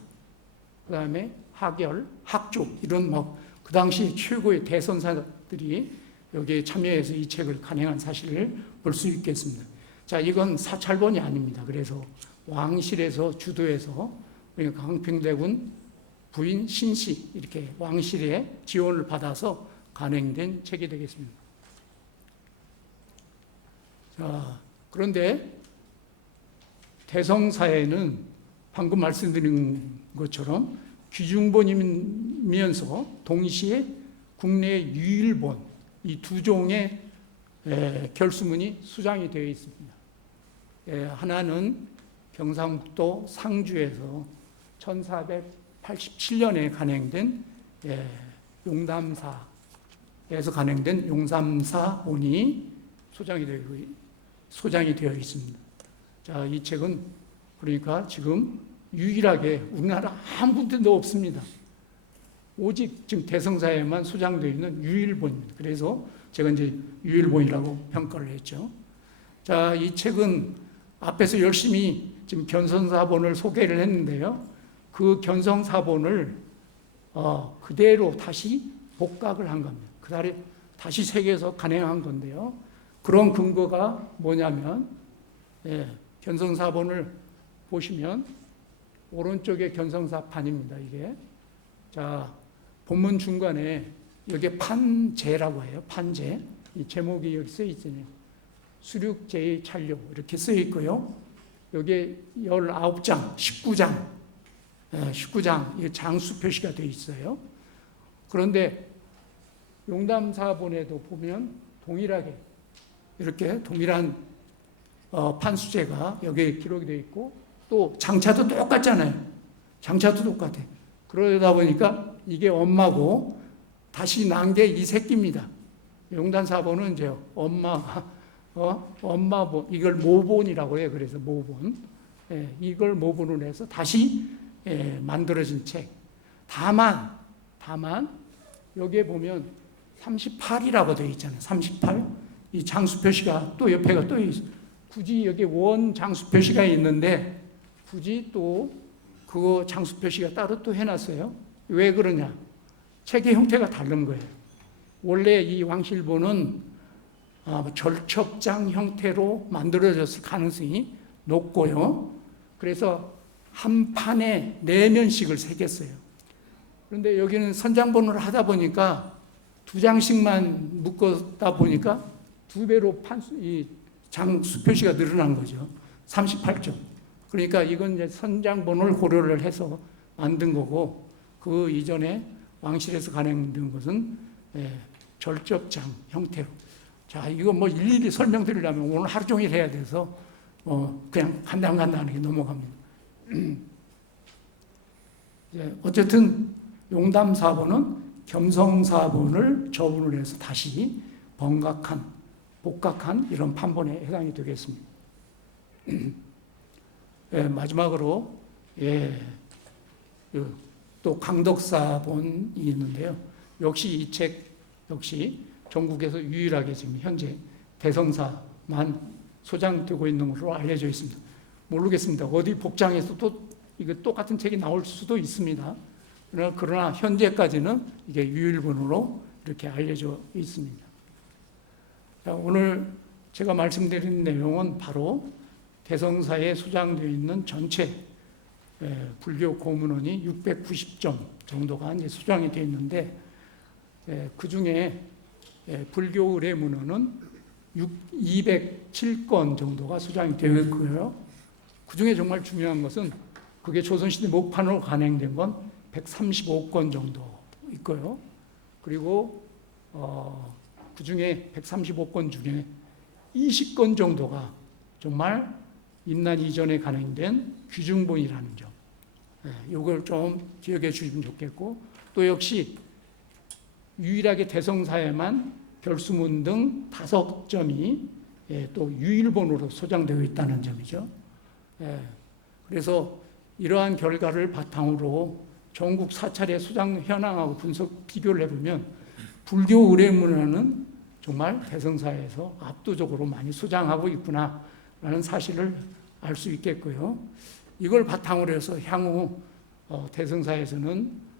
그 다음에 하결, 학조, 이런 그 당시 최고의 대선사들이 여기에 참여해서 이 책을 간행한 사실을 볼 수 있겠습니다. 자, 이건 사찰본이 아닙니다. 그래서 왕실에서 주도해서 강평대군 부인 신씨 이렇게 왕실의 지원을 받아서 간행된 책이 되겠습니다. 자, 그런데 대성사에는 방금 말씀드린 것처럼 귀중본이면서 동시에 국내 유일본 이 두 종의 결수문이 수장이 되어 있습니다. 하나는 경상북도 상주에서 1487년에 간행된 용담사에서 간행된 용삼사본이 소장이 되어 있습니다. 자, 이 책은 그러니까 지금 유일하게 우리나라 아무 군데도 없습니다. 오직 지금 대성사에만 소장되어 있는 유일본입니다. 그래서 제가 이제 유일본이라고 평가를 했죠. 자, 이 책은 앞에서 열심히 지금 견성사본을 소개를 했는데요. 그 견성사본을 그대로 다시 복각을 한 겁니다. 그다음에 다시 새겨서 간행한 건데요. 그런 근거가 뭐냐면, 견성사본을 보시면 오른쪽에 견성사판입니다. 이게. 자, 본문 중간에 여기에 판제라고 해요. 판제. 이 제목이 여기 써 있잖아요. 수륙제의 찬료 이렇게 써 있고요. 여기에 19장, 19장, 19장 장수 표시가 되어 있어요. 그런데 용담사본에도 보면 동일하게 이렇게 동일한 판수제가 여기에 기록이 되어 있고 또 장차도 똑같잖아요. 장차도 똑같아. 그러다 보니까 이게 엄마고 다시 난 게 이 새끼입니다. 용담사본은 이제 엄마 이걸 모본이라고 해요. 그래서 모본. 이걸 모본으로 해서 다시 만들어진 책. 다만 여기에 보면 38이라고 되어 있잖아요. 38. 이 장수 표시가 또 옆에가 또 있어요. 굳이 여기 원 장수 표시가 있는데 굳이 또 그 장수 표시가 따로 또 해놨어요. 왜 그러냐? 책의 형태가 다른 거예요. 원래 이 왕실본은 절첩장 형태로 만들어졌을 가능성이 높고요. 그래서 한 판에 4면씩을 새겼어요. 그런데 여기는 선장본을 하다 보니까 2장씩만 묶었다 보니까 2배로 이 장수 표시가 늘어난 거죠. 38점. 그러니까 이건 이제 선장본을 고려를 해서 만든 거고, 그 이전에 왕실에서 간행된 것은 절접장 형태로. 자, 이거 뭐 일일이 설명드리려면 오늘 하루 종일 해야 돼서 그냥 간단하게 넘어갑니다. 어쨌든 용담사본은 겸성사본을 저분을 해서 다시 복각한 이런 판본에 해당이 되겠습니다. 마지막으로 또 강덕사본이 있는데요. 역시 이 책 역시 전국에서 유일하게 지금 현재 대성사만 소장되고 있는 것으로 알려져 있습니다. 모르겠습니다. 어디 복장에서 또 이거 똑같은 책이 나올 수도 있습니다. 그러나 현재까지는 이게 유일본으로 이렇게 알려져 있습니다. 자, 오늘 제가 말씀드린 내용은 바로 대성사에 소장되어 있는 전체 불교 고문원이 690점 정도가 이제 소장이 되어 있는데, 그 중에 불교 의례문헌은 207건 정도가 소장이 되어 있고요. 그 중에 정말 중요한 것은 그게 조선시대 목판으로 간행된 건 135건 정도 있고요. 그리고 그 중에 135건 중에 20건 정도가 정말 임난 이전에 간행된 귀중본이라는 점. 이걸 좀 기억해 주시면 좋겠고, 또 역시 유일하게 대성사에만 별수문 등 5점이 또 유일본으로 소장되어 있다는 점이죠. 그래서 이러한 결과를 바탕으로 전국 사찰의 소장 현황하고 분석 비교를 해보면 불교 의례 문화는 정말 대성사에서 압도적으로 많이 소장하고 있구나라는 사실을 알 수 있겠고요. 이걸 바탕으로 해서 향후 대성사에서는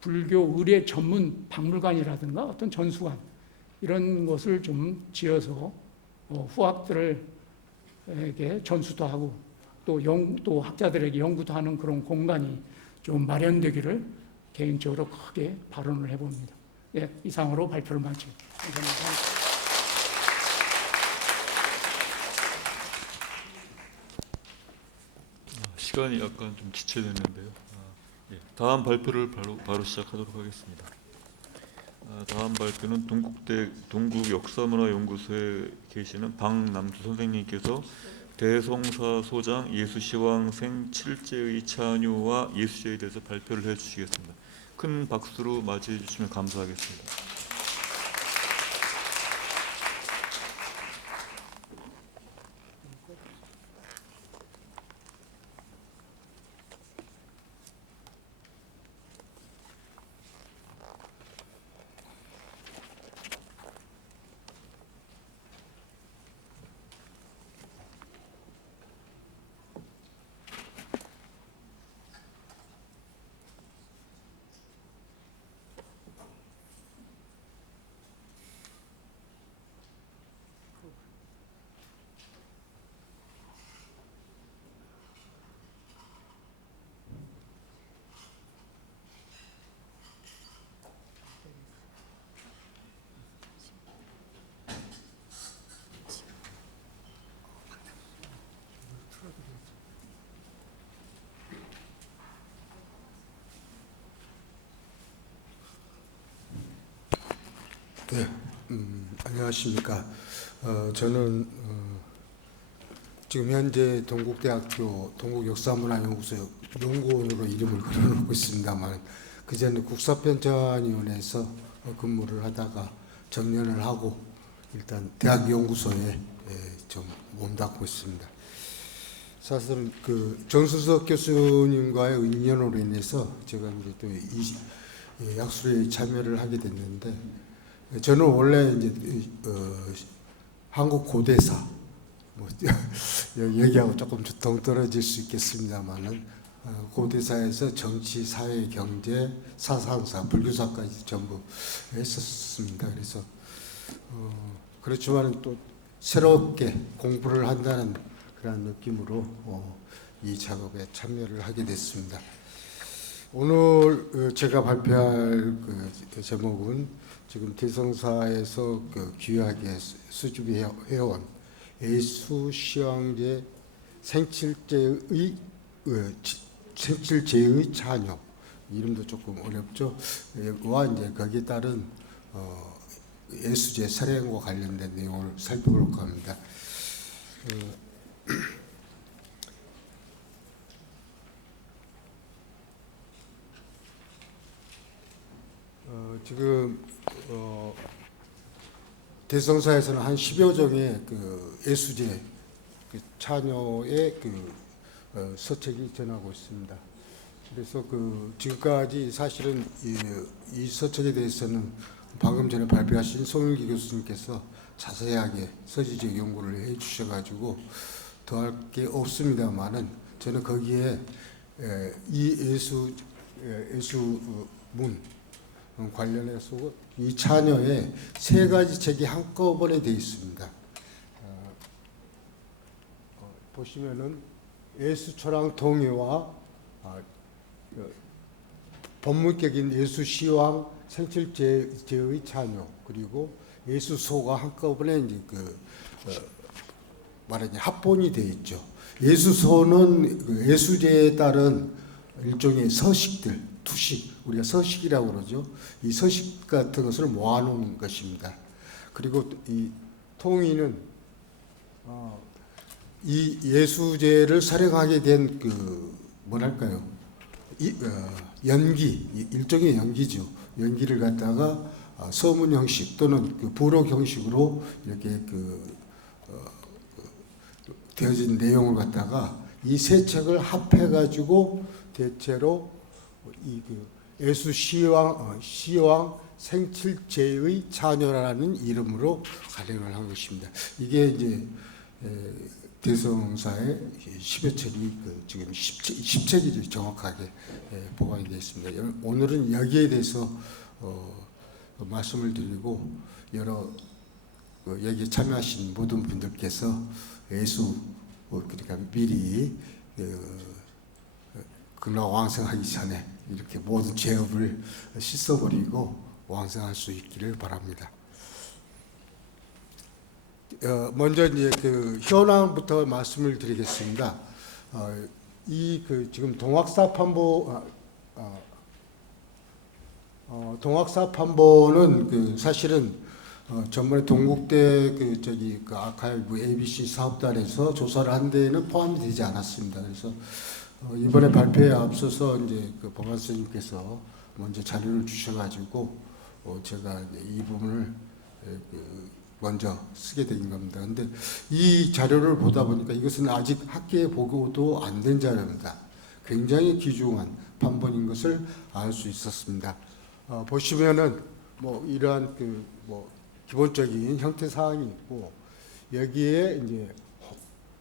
불교 의례 전문 박물관이라든가 어떤 전수관 이런 것을 좀 지어서 후학들에게 전수도 하고 또 학자들에게 연구도 하는 그런 공간이 좀 마련되기를 개인적으로 크게 발언을 해봅니다. 예, 이상으로 발표를 마치겠습니다. 감사합니다. 시간이 약간 좀 지체됐는데요. 예. 다음 발표를 바로 시작하도록 하겠습니다. 다음 발표는 동국대 동국역사문화연구소에 계시는 박남수 선생님께서 대성사 소장 예수시황생 7제의 찬유와 예수제에 대해서 발표를 해주시겠습니다. 큰 박수로 맞이해 주시면 감사하겠습니다. 네, 안녕하십니까. 저는 지금 현재 동국대학교 동국역사문화연구소 연구원으로 이름을 걸어놓고 있습니다만, 그전에 국사편찬위원회에서 근무를 하다가 정년을 하고 일단 대학 연구소에 좀 몸담고 있습니다. 사실 그 정수석 교수님과의 인연으로 인해서 제가 이제 또 이 약수에 참여를 하게 됐는데, 저는 원래 이제 한국 고대사 뭐 얘기하고 조금 동떨어질 수 있겠습니다만은 고대사에서 정치, 사회, 경제, 사상사, 불교사까지 전부 했었습니다. 그래서 그렇지만 또 새롭게 공부를 한다는 그런 느낌으로 이 작업에 참여를 하게 됐습니다. 오늘 제가 발표할 그 제목은 지금 대성사에서 그 귀하게 수집해온 예수시황제 생칠제의 찬요, 이름도 조금 어렵죠. 와 이제 거기에 따른 예수제 설행과 관련된 내용을 살펴볼까 합니다. 지금 대성사에서는 한 10여 종의 그 예수제 그 찬요의 그 서책이 전하고 있습니다. 그래서 그 지금까지 사실은 이 서책에 대해서는 방금 전에 발표하신 송일기 교수님께서 자세하게 서지적 연구를 해주셔가지고 더할 게 없습니다만은, 저는 거기에 이 예수문 관련해서 이 찬여에 3가지 책이 한꺼번에 되어 있습니다. 보시면은 예수초랑 동의와 법문격인 예수시황 생칠제의 찬요, 그리고 예수소가 한꺼번에 이제 말하자면 합본이 되어 있죠. 예수소는 그 예수제에 따른 일종의 서식들, 투식, 우리가 서식이라고 그러죠. 이 서식 같은 것을 모아놓은 것입니다. 그리고 이 통의는 이 예수제를 설행하게 된 그 뭐랄까요, 연기, 일종의 연기죠. 연기를 갖다가 서문 형식 또는 그 부록 형식으로 이렇게 되어진 내용을 갖다가 이 세 책을 합해가지고 대체로 예수 시왕 생칠제의 자녀라는 이름으로 발행을 한 것입니다. 이게 이제 대성사의 10여 책이 지금 10책이 정확하게 보관이 되어 있습니다. 오늘은 여기에 대해서 말씀을 드리고 여러 여기에 참여하신 모든 분들께서 예수 그러니까 미리 그러나 왕성하기 전에 이렇게 모든 죄업을 씻어버리고 왕성할 수 있기를 바랍니다. 먼저 이제 현황부터 말씀을 드리겠습니다. 지금 동학사 판보는 사실은 전번에 동국대 아카이브 ABC 사업단에서 조사를 한 데에는 포함이 되지 않았습니다. 그래서 이번에 발표에 앞서서 이제 법안 스님께서 먼저 자료를 주셔가지고 제가 이 부분을 먼저 쓰게 된 겁니다. 근데 이 자료를 보다 보니까 이것은 아직 학계에 보고도 안 된 자료입니다. 굉장히 귀중한 판본인 것을 알 수 있었습니다. 보시면은 이러한 기본적인 형태 사항이 있고 여기에 이제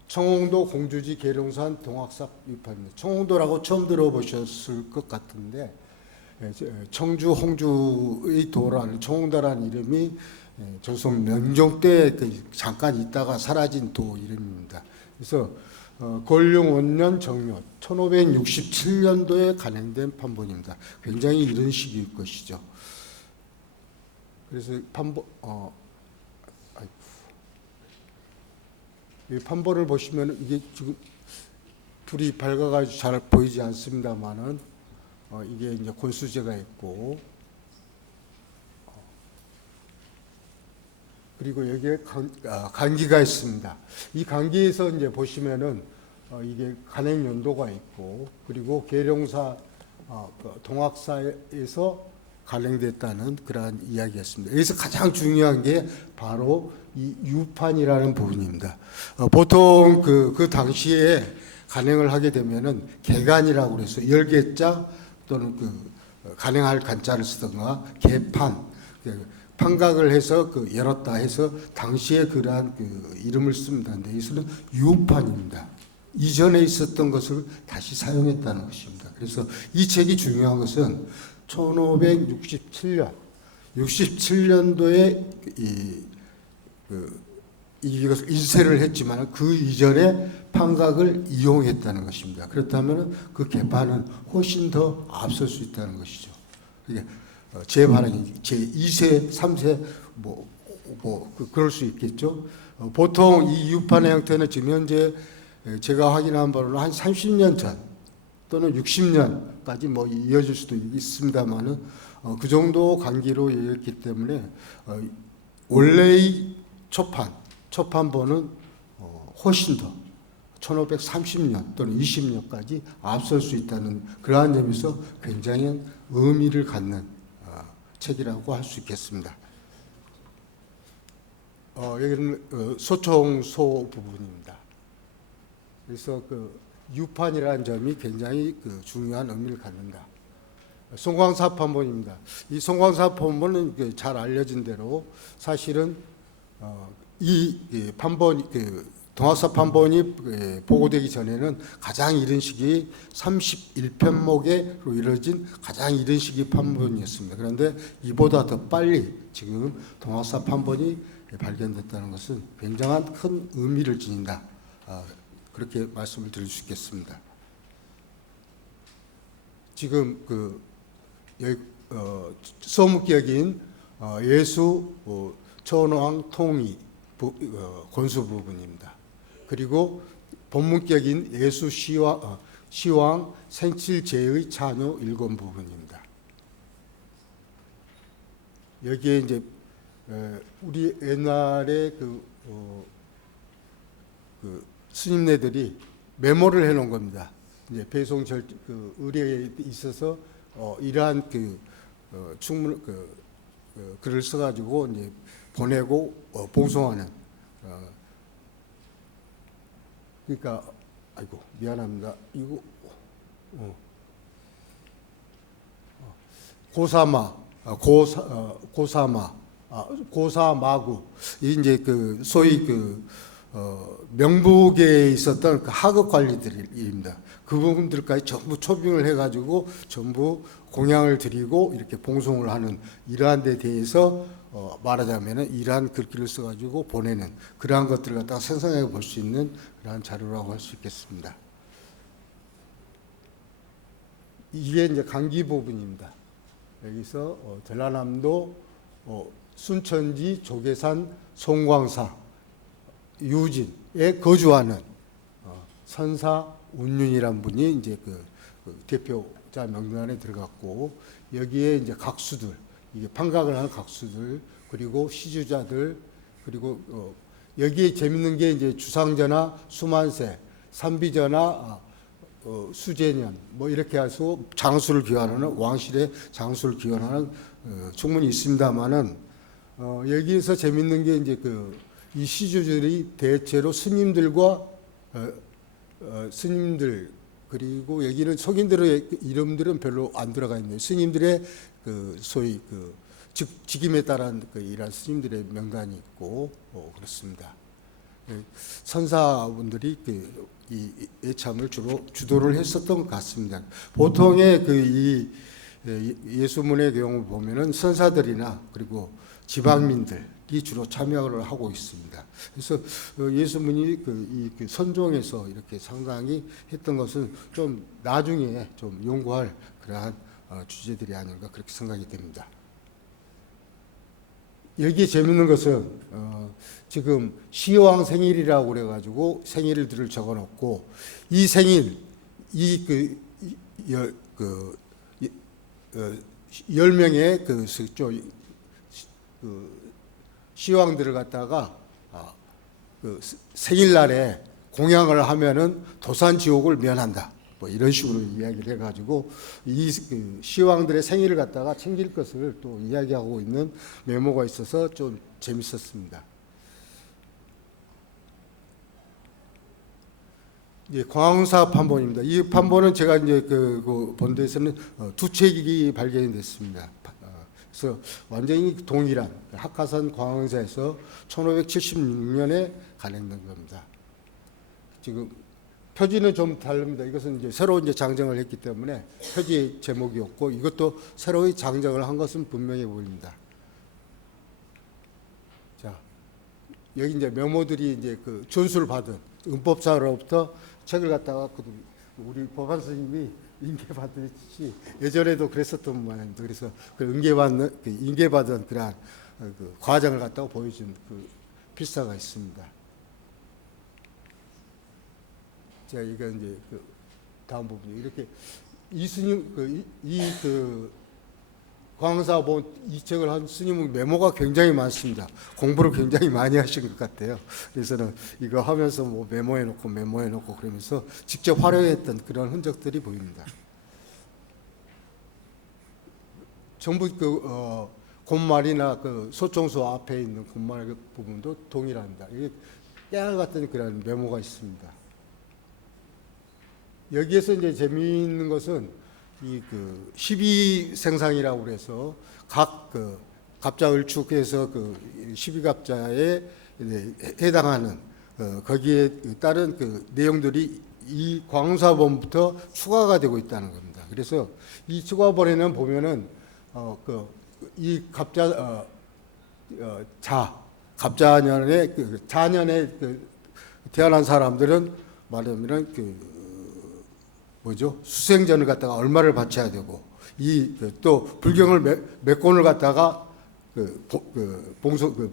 청홍도 공주지 계룡산 동학사 유판입니다. 청홍도라고 처음 들어보셨을 것 같은데 청주 홍주의 도라는 청홍도라는 이름이 조선 명종 때 잠깐 있다가 사라진 도 이름입니다. 그래서 권룡 원년 정묘 1567년도에 간행된 판본입니다. 굉장히 이런 시기일 것이죠. 그래서 이 판본을 보시면 이게 지금 불이 밝아가지고 잘 보이지 않습니다만은 이게 이제 권수제가 있고 그리고 여기에 간기가 있습니다. 이 간기에서 이제 보시면은 이게 간행 연도가 있고 그리고 계룡사 동학사에서 간행됐다는 그러한 이야기였습니다. 여기서 가장 중요한 게 바로 이 유판이라는 부분입니다. 보통 그 당시에 간행을 하게 되면은 개간이라고 그래서 열개자 또는 간행할 간자를 쓰던가 개판 판각을 해서 열었다 해서 당시에 그러한 이름을 씁니다. 근데 이것은 유판입니다. 이전에 있었던 것을 다시 사용했다는 것입니다. 그래서 이 책이 중요한 것은 1567년도에 이것을 인쇄를 했지만 그 이전에 판각을 이용했다는 것입니다. 그렇다면 그 개판은 훨씬 더 앞설 수 있다는 것이죠. 이게 제 발행이 제2세, 3세 그럴 수 있겠죠. 보통 이 유판의 형태는 지금 현재 제가 확인한 바로는 한 30년 전 또는 60년까지 이어질 수도 있습니다만은 그 정도 간기로 이었기 때문에 원래의 초판본은 훨씬 더 1530년 또는 20년까지 앞설 수 있다는 그러한 점에서 굉장히 의미를 갖는 책이라고 할 수 있겠습니다. 여기는 소총소 부분입니다. 그래서 유판이라는 점이 굉장히 중요한 의미를 갖는다. 송광사 판본입니다. 이 송광사 판본은 잘 알려진 대로 사실은 이 판본 동학사 판본이 보고되기 전에는 가장 이른 시기 31편목으로 이루어진 가장 이른 시기 판본이었습니다. 그런데 이보다 더 빨리 지금 동학사 판본이 발견됐다는 것은 굉장한 큰 의미를 지닌다. 그렇게 말씀을 드릴 수 있겠습니다. 지금 여기 서문격인 예수 천왕 통이 권수 부분입니다. 그리고 본문격인 예수 시왕 생칠제의 자녀 일권 부분입니다. 여기에 이제 우리 옛날에 스님네들이 메모를 해놓은 겁니다. 이제 배송 그 의뢰에 있어서 이러한 충분 글을 써가지고 이제 보내고 봉송하는 그러니까 아이고 미안합니다. 이거 고사마구 이제 소위 명북에 있었던 하급 관리들입니다. 그 부분들까지 전부 초빙을 해가지고 전부 공양을 드리고 이렇게 봉송을 하는 이러한 데 대해서 말하자면은 이러한 글귀를 써가지고 보내는 그러한 것들을 갖다가 생생하게 볼 수 있는 그러한 자료라고 할 수 있겠습니다. 이게 이제 강기 부분입니다. 여기서 전라남도 순천지 조계산 송광사 유진에 거주하는 선사 운윤이란 분이 이제 그 대표자 명단에 들어갔고 여기에 이제 각수들 이게 판각을 하는 각수들 그리고 시주자들 그리고 여기에 재밌는 게 이제 주상전하 수만세 삼비전하 수제년 뭐 이렇게 해서 장수를 기원하는 왕실의 장수를 기원하는 충분히 있습니다만은 여기에서 재밌는 게 이제 이 시주들이 대체로 스님들과 스님들 그리고 여기는 속인들의 이름들은 별로 안 들어가 있네요. 스님들의 소위 직임에 따른 이러한 스님들의 명단이 있고 그렇습니다. 선사분들이 이 예참을 주로 주도를 했었던 것 같습니다. 보통의 이 예수문의 경우 보면은 선사들이나 그리고 지방민들이 주로 참여를 하고 있습니다. 그래서 예수문이 이 선종에서 이렇게 상당히 했던 것은 좀 나중에 좀 연구할 그러한 주제들이 아닌가 그렇게 생각이 됩니다. 여기에 재밌는 것은 지금 시왕 생일이라고 그래가지고 생일들을 적어놓고 이 생일 10명의 시왕들을 갖다가 생일날에 공양을 하면은 도산지옥을 면한다. 뭐 이런 식으로 이야기를 해가지고 이 시왕들의 생일을 갖다가 챙길 것을 또 이야기하고 있는 메모가 있어서 좀 재밌었습니다. 이제 광사 판본입니다. 이 판본은 제가 이제 본 데서는 두 책이 발견이 됐습니다. 그래서 완전히 동일한 학하산 광흥사에서 1576년에 간행된 겁니다. 지금 표지는 좀 다릅니다. 이것은 이제 새로 이제 장정을 했기 때문에 표지 제목이 없고 이것도 새로이 장정을 한 것은 분명해 보입니다. 자, 여기 이제 메모들이 이제 전수를 받은 은법사로부터 책을 갖다가 우리 법안 스님이 인계받듯이 예전에도 그랬었던 모양입니다. 그래서 인계받은 그러한 과정을 갖다가 보여준 필사가 있습니다. 자, 이거 이제 다음 부분이 이렇게 이스님 광사본 이 책을 한 스님은 메모가 굉장히 많습니다. 공부를 굉장히 많이 하신 것 같아요. 그래서는 이거 하면서 뭐 메모해놓고 그러면서 직접 활용했던 그런 흔적들이 보입니다. 전부 곤말이나 소총수 앞에 있는 곤말 부분도 동일합니다. 이게 깨알 같은 그런 메모가 있습니다. 여기에서 이제 재미있는 것은 이 12생상이라고 그래서 각 갑자을축해서 12갑자에 해당하는 거기에 따른 내용들이 이 광사본부터 추가가 되고 있다는 겁니다. 그래서 이 추가본에는 보면은 이 갑자년에 자년에 태어난 사람들은 말하면은 수생전을 갖다가 얼마를 바쳐야 되고 또 불경을 몇 권을 갖다가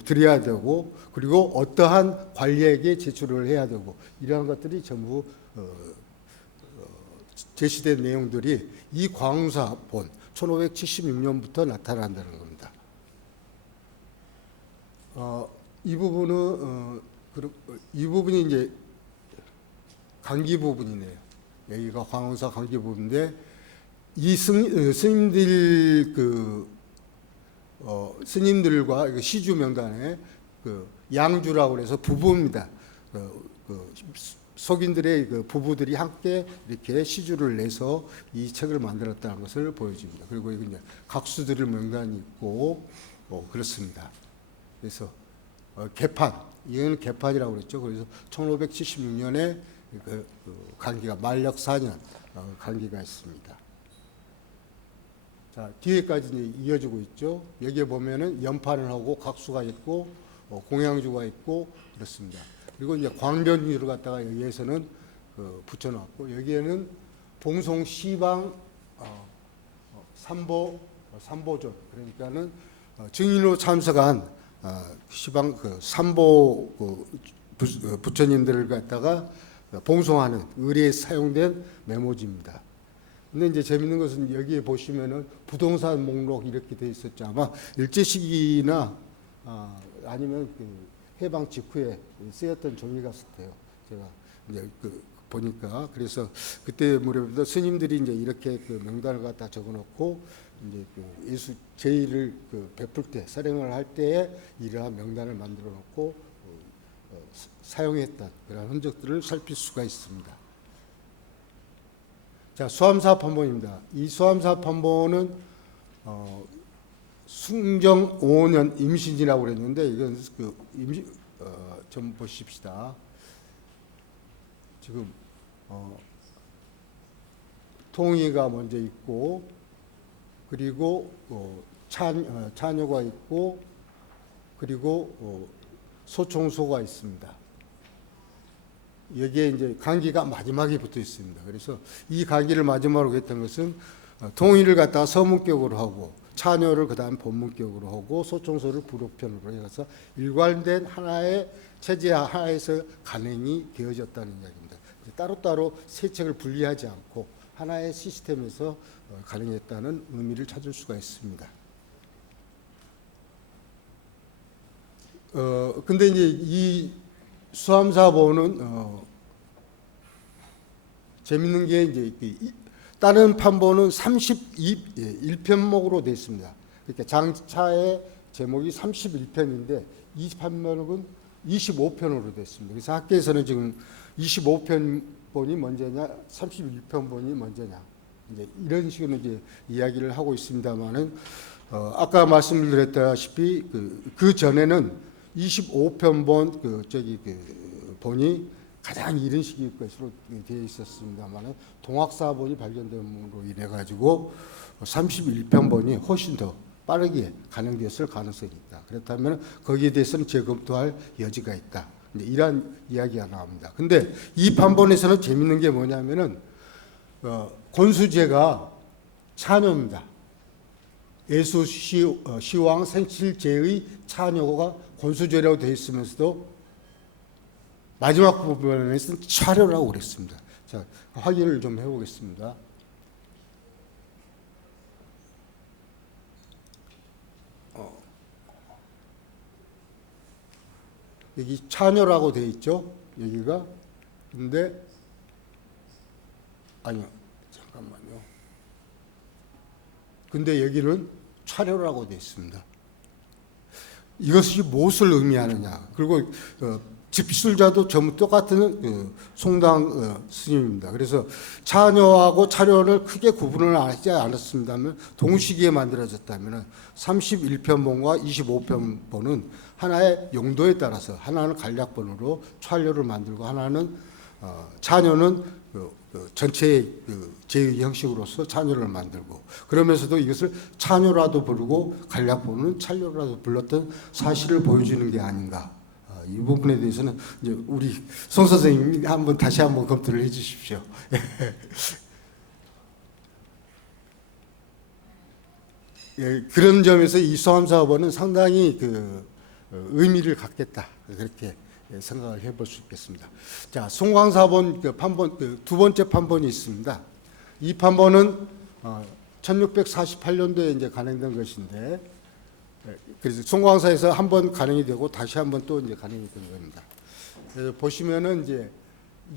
드려야 되고 그리고 어떠한 관리에게 제출을 해야 되고 이러한 것들이 전부 제시된 내용들이 이 광사본 1576년부터 나타난다는 겁니다. 이 부분이 이제 강기 부분이네요. 여기가 황원사 관계부인데 이 스님들 스님들과 시주 명단에 양주라고 해서 부부입니다. 속인들의 부부들이 함께 이렇게 시주를 내서 이 책을 만들었다는 것을 보여줍니다. 그리고 이거 이제 각수들의 명단이 있고 그렇습니다. 그래서 개판, 이거는 개판이라고 그랬죠. 그래서 1576년에 강기가 만력 4년 강기가 있습니다. 자, 뒤에까지 이제 이어지고 있죠. 여기에 보면은 연판을 하고 각수가 있고 공양주가 있고 그렇습니다. 그리고 이제 광변위로 갖다가 여기에서는 붙여놨고 여기에는 봉송 시방 삼보존 그러니까는 증인으로 참석한 시방 삼보 부처님들을 갖다가 봉송하는 의례에 사용된 메모지입니다. 근데 이제 재밌는 것은 여기에 보시면은 부동산 목록 이렇게 돼 있었죠. 아마 일제시기나 아니면 해방 직후에 쓰였던 종이 같을 때요. 제가 이제 보니까 그래서 그때 무렵부터 스님들이 이제 이렇게 명단을 갖다 적어놓고 이제 예수 제의를 베풀 때 사령을 할 때에 이러한 명단을 만들어놓고 사용했던 그런 흔적들을 살필 수가 있습니다. 자, 수암사판본입니다. 이 수암사판본은 숭정 5년 임신이라고 그랬는데 이건 좀 보십시다. 지금 통이가 먼저 있고 그리고 차녀가 있고 그리고 소총소가 있습니다. 여기에 이제 강기가 마지막에 붙어 있습니다. 그래서 이 강기를 마지막으로 했던 것은 통일을 갖다가 서문격으로 하고 차녀를 그다음 본문격으로 하고 소총소를 부록편으로 해서 일관된 하나의 체제 하에서 간행이 되어졌다는 이야기입니다. 따로따로 세 책을 분리하지 않고 하나의 시스템에서 간행했다는 의미를 찾을 수가 있습니다. 근데 이제 이 수암사본은 재밌는 게 이제 다른 판본은 31편목으로 되어 있습니다. 그러니까 장차의 제목이 31편인데 이 판본은 25편으로 되어 있습니다. 그래서 학계에서는 지금 25편본이 먼저냐, 31편본이 먼저냐, 이제 이런 식으로 이제 이야기를 하고 있습니다만은 아까 말씀을 드렸다시피 그 전에는 25편본 본이 가장 이른 시기일 것으로 되어 있었습니다만 동학사본이 발견됨으로 인해 가지고 31편본이 훨씬 더 빠르게 간행되었을 가능성이 있다. 그렇다면 거기에 대해서는 재검토할 여지가 있다. 이러한 이야기가 나옵니다. 근데 이 판본에서는 재밌는 게 뭐냐면은 권수제가 차녀입니다. 예수시왕 생칠제의 차녀가 권수제라고 되어 있으면서도 마지막 부분에서는 차려라고 그랬습니다. 자, 확인을 좀 해보겠습니다. 여기 차녀라고 되어 있죠. 여기가. 근데 아니요. 잠깐만요. 근데 여기는 차려라고 되어 있습니다. 이것이 무엇을 의미하느냐. 그리고 집술자도 전부 똑같은 송당 스님입니다. 그래서 차녀하고 차려를 크게 구분을 하지 않았습니다면 동시기에 만들어졌다면 31편본과 25편본은 하나의 용도에 따라서 하나는 간략본으로 차려를 만들고 하나는 차녀는 전체의 제의 형식으로서 차녀를 만들고 그러면서도 이것을 차녀라도 부르고 간략본은 차려라도 불렀던 사실을 보여주는 게 아닌가. 이 부분에 대해서는 이제 우리 송 선생님이 다시 한번 검토를 해 주십시오. 예, 그런 점에서 이 수암사본은 상당히 의미를 갖겠다. 그렇게 생각을 해볼 수 있겠습니다. 자, 송광사본 판본 두 번째 판본이 있습니다. 이 판본은 1648년도에 이제 간행된 것인데, 그래서 송광사에서 한 번 간행이 되고 다시 한 번 또 이제 간행이 된 겁니다. 그래서 보시면은 이제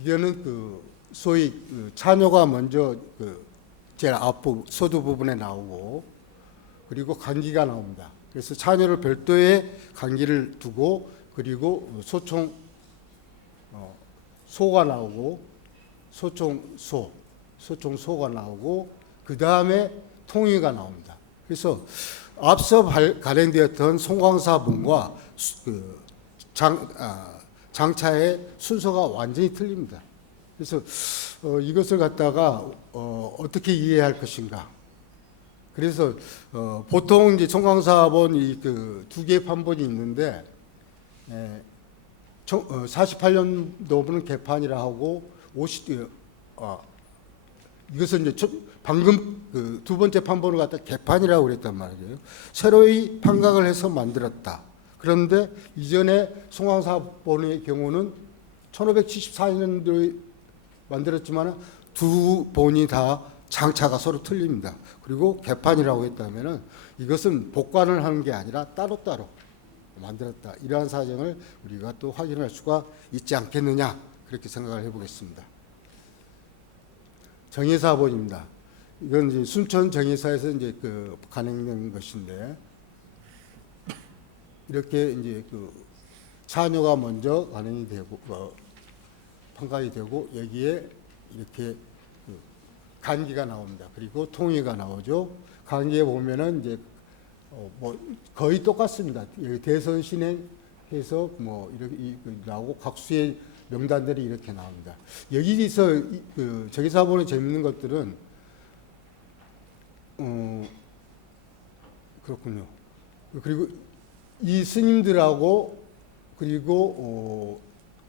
이거는 소위 차뇨가 먼저 제일 앞부 소두 부분에 나오고 그리고 간기가 나옵니다. 그래서 차뇨를 별도의 간기를 두고 그리고 소가 나오고 소총소가 나오고 그 다음에 통이가 나옵니다. 그래서 앞서 발행되었던 송광사본과 장차의 순서가 완전히 틀립니다. 그래서 이것을 갖다가 어떻게 이해할 것인가. 그래서 보통 이제 송광사본 두 개의 판본이 있는데 48년도분은 개판이라 하고 이것은 이제 방금 두 번째 판본을 갖다 개판이라고 그랬단 말이에요. 새로이 판각을 해서 만들었다. 그런데 이전에 송광사본의 경우는 1574년도에 만들었지만 두 본이 다 장차가 서로 틀립니다. 그리고 개판이라고 했다면은 이것은 복관을 하는 게 아니라 따로따로 만들었다. 이러한 사정을 우리가 또 확인할 수가 있지 않겠느냐 그렇게 생각을 해보겠습니다. 정예사본입니다. 이건 이제 순천 정예사에서 이제 간행된 것인데 이렇게 이제 차뇨가 먼저 간행이 되고 판각이 되고 여기에 이렇게 간기가 나옵니다. 그리고 통이가 나오죠. 간기에 보면은 이제 뭐 거의 똑같습니다. 여기 대선 신행해서 뭐 이렇게 나오고 각수의 명단들이 이렇게 나옵니다. 여기서 정예사본에 재밌는 것들은 그렇군요. 그리고 이 스님들하고 그리고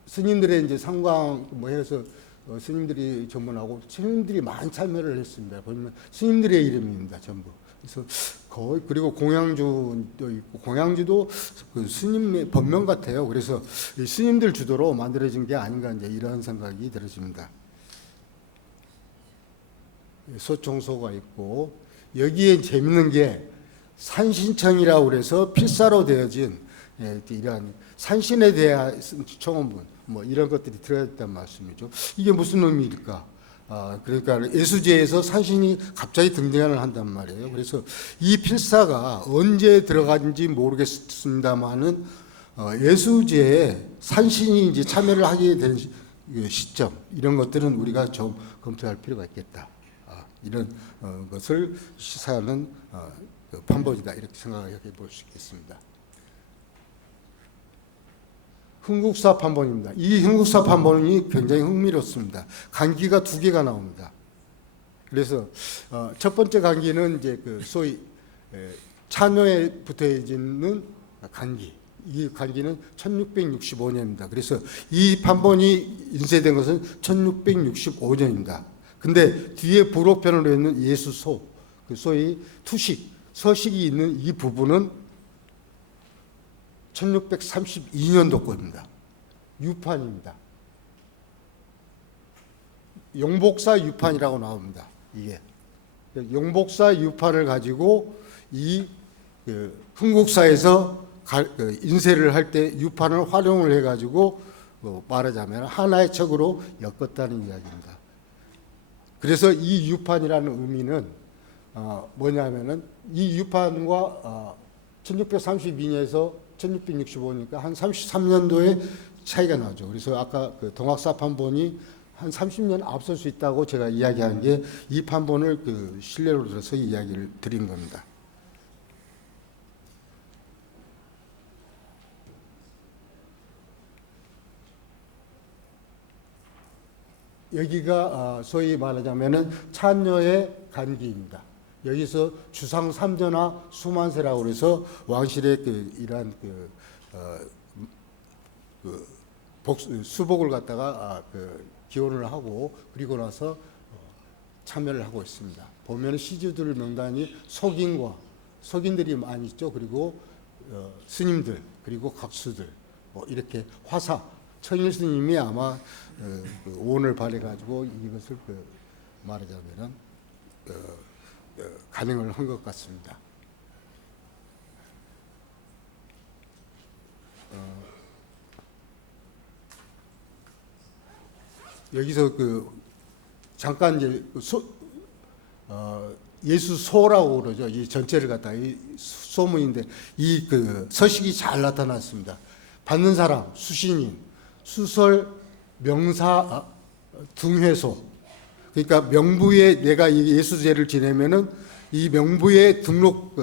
스님들의 이제 상광 뭐 해서 스님들이 전문하고 스님들이 많이 참여를 했습니다. 보면 스님들의 이름입니다, 전부. 그래서 거의 그리고 공양주도 있고 공양주도 스님의 법명 같아요. 그래서 이 스님들 주도로 만들어진 게 아닌가 이제 이런 생각이 들어집니다. 소총소가 있고 여기에 재밌는 게 산신청이라고 그래서 필사로 되어진 이러한 산신에 대한 청원문 뭐 이런 것들이 들어있단 말씀이죠. 이게 무슨 의미일까? 그러니까 예수제에서 산신이 갑자기 등장을 한단 말이에요. 그래서 이 필사가 언제 들어간지 모르겠습니다만은 예수제에 산신이 이제 참여를 하게 된 시점 이런 것들은 우리가 좀 검토할 필요가 있겠다. 이런 것을 시사하는 판본이다 이렇게 생각해 볼 수 있겠습니다. 흥국사 판본입니다. 이 흥국사 판본이 굉장히 흥미롭습니다. 간기가 두 개가 나옵니다. 그래서 첫 번째 간기는 이제 소위 차뇨에 붙어 있는 간기. 이 간기는 1665년입니다. 그래서 이 판본이 인쇄된 것은 1665년입니다. 근데 뒤에 부록편으로 있는 예수소, 소위 투식, 서식이 있는 이 부분은 1632년도 겁니다. 유판입니다. 용복사 유판이라고 나옵니다. 이게 용복사 유판을 가지고 이 흥국사에서 인쇄를 할 때 유판을 활용을 해가지고 말하자면 하나의 척으로 엮었다는 이야기입니다. 그래서 이 유판이라는 의미는 뭐냐면은 이 유판과 1632년에서 1665니까 한 33년도의 차이가 나죠. 그래서 아까 동학사 판본이 한 30년 앞설 수 있다고 제가 이야기한 게 이 판본을 신뢰로 들어서 이야기를 드린 겁니다. 여기가 소위 말하자면은 찬녀의 간기입니다. 여기서 주상 3전하 수만세라고 그래서 왕실의 이러한 수복을 갖다가 기원을 하고 그리고 나서 참여를 하고 있습니다. 보면 시주들 명단이 석인들이 많이 있죠. 그리고 스님들 그리고 각수들 뭐 이렇게 화사 청일 스님이 아마 오원을 발해가지고 이것을 말하자면은 간행을 한 것 같습니다. 여기서 잠깐 이제 예수소라고 그러죠. 이 전체를 갖다가 이 소문인데 이 그 서식이 잘 나타났습니다. 받는 사람, 수신인, 수설, 명사, 등회소. 그러니까 명부에 내가 이 예수제를 지내면은 이 명부에 등록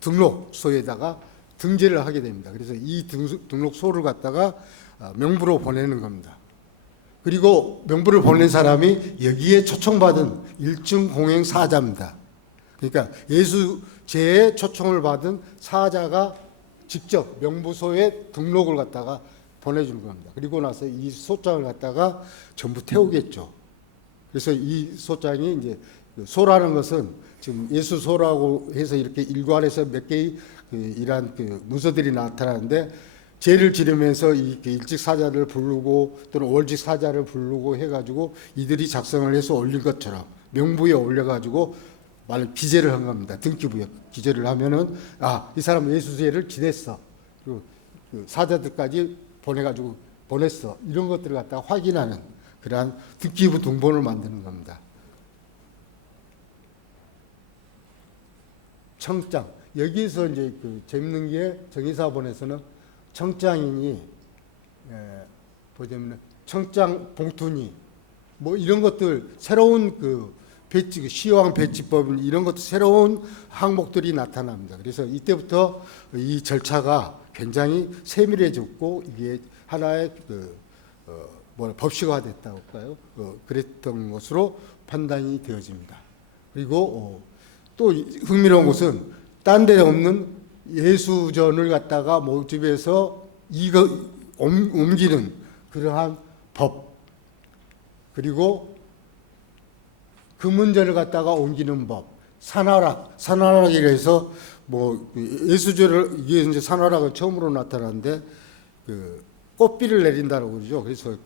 등록소에다가 등재를 하게 됩니다. 그래서 이 등록소를 갖다가 명부로 보내는 겁니다. 그리고 명부를 보낸 사람이 여기에 초청받은 일증 공행 사자입니다. 그러니까 예수제에 초청을 받은 사자가 직접 명부소에 등록을 갖다가 보내주는 겁니다. 그리고 나서 이 소장을 갖다가 전부 태우겠죠. 그래서 이 소장이 이제 소라는 것은 지금 예수소라고 해서 이렇게 일관해서 몇 개의 이러한 문서들이 나타나는데 제를 지르면서 이 일직 사자를 부르고 또는 월직 사자를 부르고 해가지고 이들이 작성을 해서 올린 것처럼 명부에 올려가지고 말 기재를 한 겁니다. 등기부에 기재를 하면은 이 사람은 예수제를 지냈어. 그리고 사자들까지 보내가지고 보냈어. 이런 것들을 갖다가 확인하는 그러한 등기부 등본을 만드는 겁니다. 청장. 여기에서 이제 재밌는 게 정의사본에서는 청장이니 보자면 청장 봉투니 뭐 이런 것들 새로운 배지 시황 배지법 이런 것도 새로운 항목들이 나타납니다. 그래서 이때부터 이 절차가 굉장히 세밀해졌고 이게 하나의 법식화됐다고 할까요? 그랬던 것으로 판단이 되어집니다. 그리고 또 흥미로운 것은 딴 데 없는 예수전을 갖다가 모집해서 옮기는 그러한 법, 그리고 금은전을 갖다가 옮기는 법, 산화락이라 해서 예수전을 이게 이제 산화락은 처음으로 나타났는데 꽃비를 내린다고 그러죠. 그래서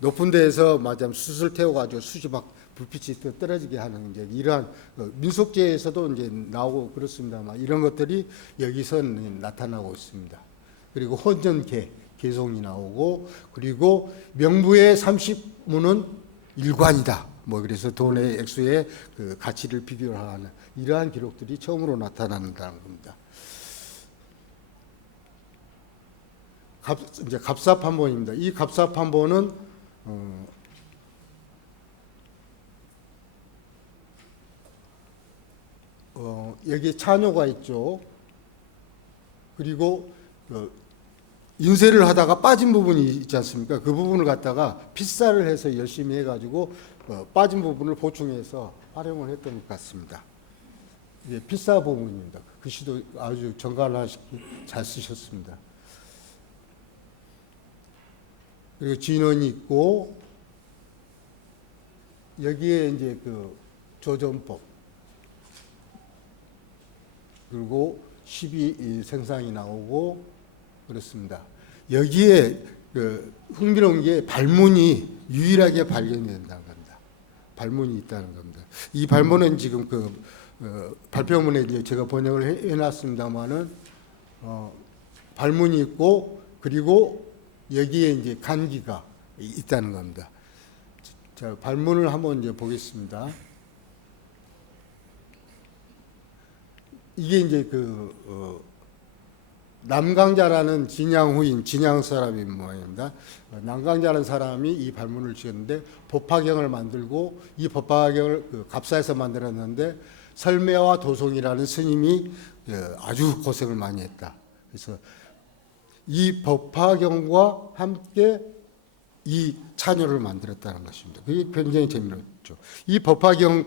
높은 데에서 맞아 숯을 태워가지고 숯이 막 불빛이 떨어지게 하는 이제 이러한 민속제에서도 이제 나오고 그렇습니다만 이런 것들이 여기서 나타나고 있습니다. 그리고 헌전계 개송이 나오고 그리고 명부의 30문은 일관이다. 그래서 돈의 액수의 가치를 비교하는 이러한 기록들이 처음으로 나타난다는 겁니다. 이제 갑사판본입니다. 이 갑사판본은 여기 차녀가 있죠. 그리고 인쇄를 하다가 빠진 부분이 있지 않습니까? 그 부분을 갖다가 필사를 해서 열심히 해가지고 빠진 부분을 보충해서 활용을 했던 것 같습니다. 이게 필사 부분입니다. 글씨도 아주 정갈하시게 잘 쓰셨습니다. 그리고 진원이 있고 여기에 이제 조전법 그리고 12생상이 나오고 그렇습니다. 여기에 흥미로운 게 발문이 유일하게 발견된다는 겁니다. 발문이 있다는 겁니다. 이 발문은 지금 발표문에 이제 제가 번역을 해놨습니다만은 발문이 있고 그리고 여기에 이제 간기가 있다는 겁니다. 자, 발문을 한번 이제 보겠습니다. 이게 이제 남강자라는 진양 후인, 진양 사람이 모양입니다. 남강자라는 사람이 이 발문을 지었는데 법화경을 만들고 이 법화경을 갑사에서 만들었는데 설매와 도송이라는 스님이 아주 고생을 많이 했다. 그래서 이 법화경과 함께 이 차녀를 만들었다는 것입니다. 그게 굉장히 재미있죠. 이 법화경은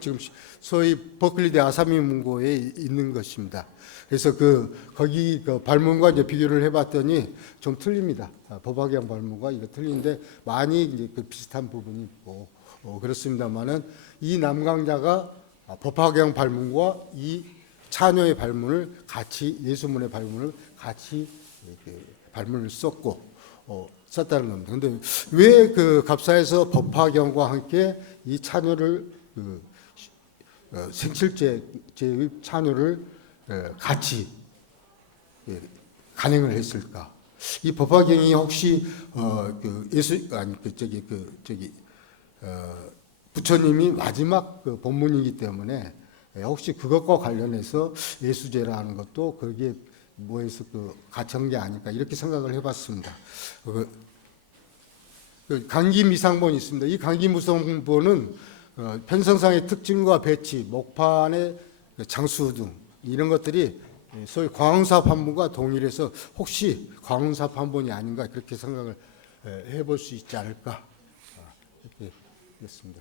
지금 소위 버클리대 아사미 문고에 있는 것입니다. 그래서 거기 발문과 이제 비교를 해봤더니 좀 틀립니다. 법화경 발문과 이거 틀린데 많이 이제 비슷한 부분이 있고 그렇습니다만은 이 남강자가 법화경 발문과 이 차녀의 발문을 같이 예수문의 발문을 같이 발문을 썼다는 겁니다. 그런데 왜 갑사에서 법화경과 함께 이 차녀를 생칠제의 차녀를 같이 간행을 했을까? 이 법화경이 혹시 부처님이 마지막 그 본문이기 때문에 혹시 그것과 관련해서 예수제라는 것도 거기에 뭐에서 갇힌 게 아닐까 이렇게 생각을 해봤습니다. 강기미상본이 있습니다. 이 강기미상본은 편성상의 특징과 배치, 목판의 장수 등 이런 것들이 소위 광운사 판본과 동일해서 혹시 광운사 판본이 아닌가 그렇게 생각을 해볼 수 있지 않을까 이렇게 했습니다.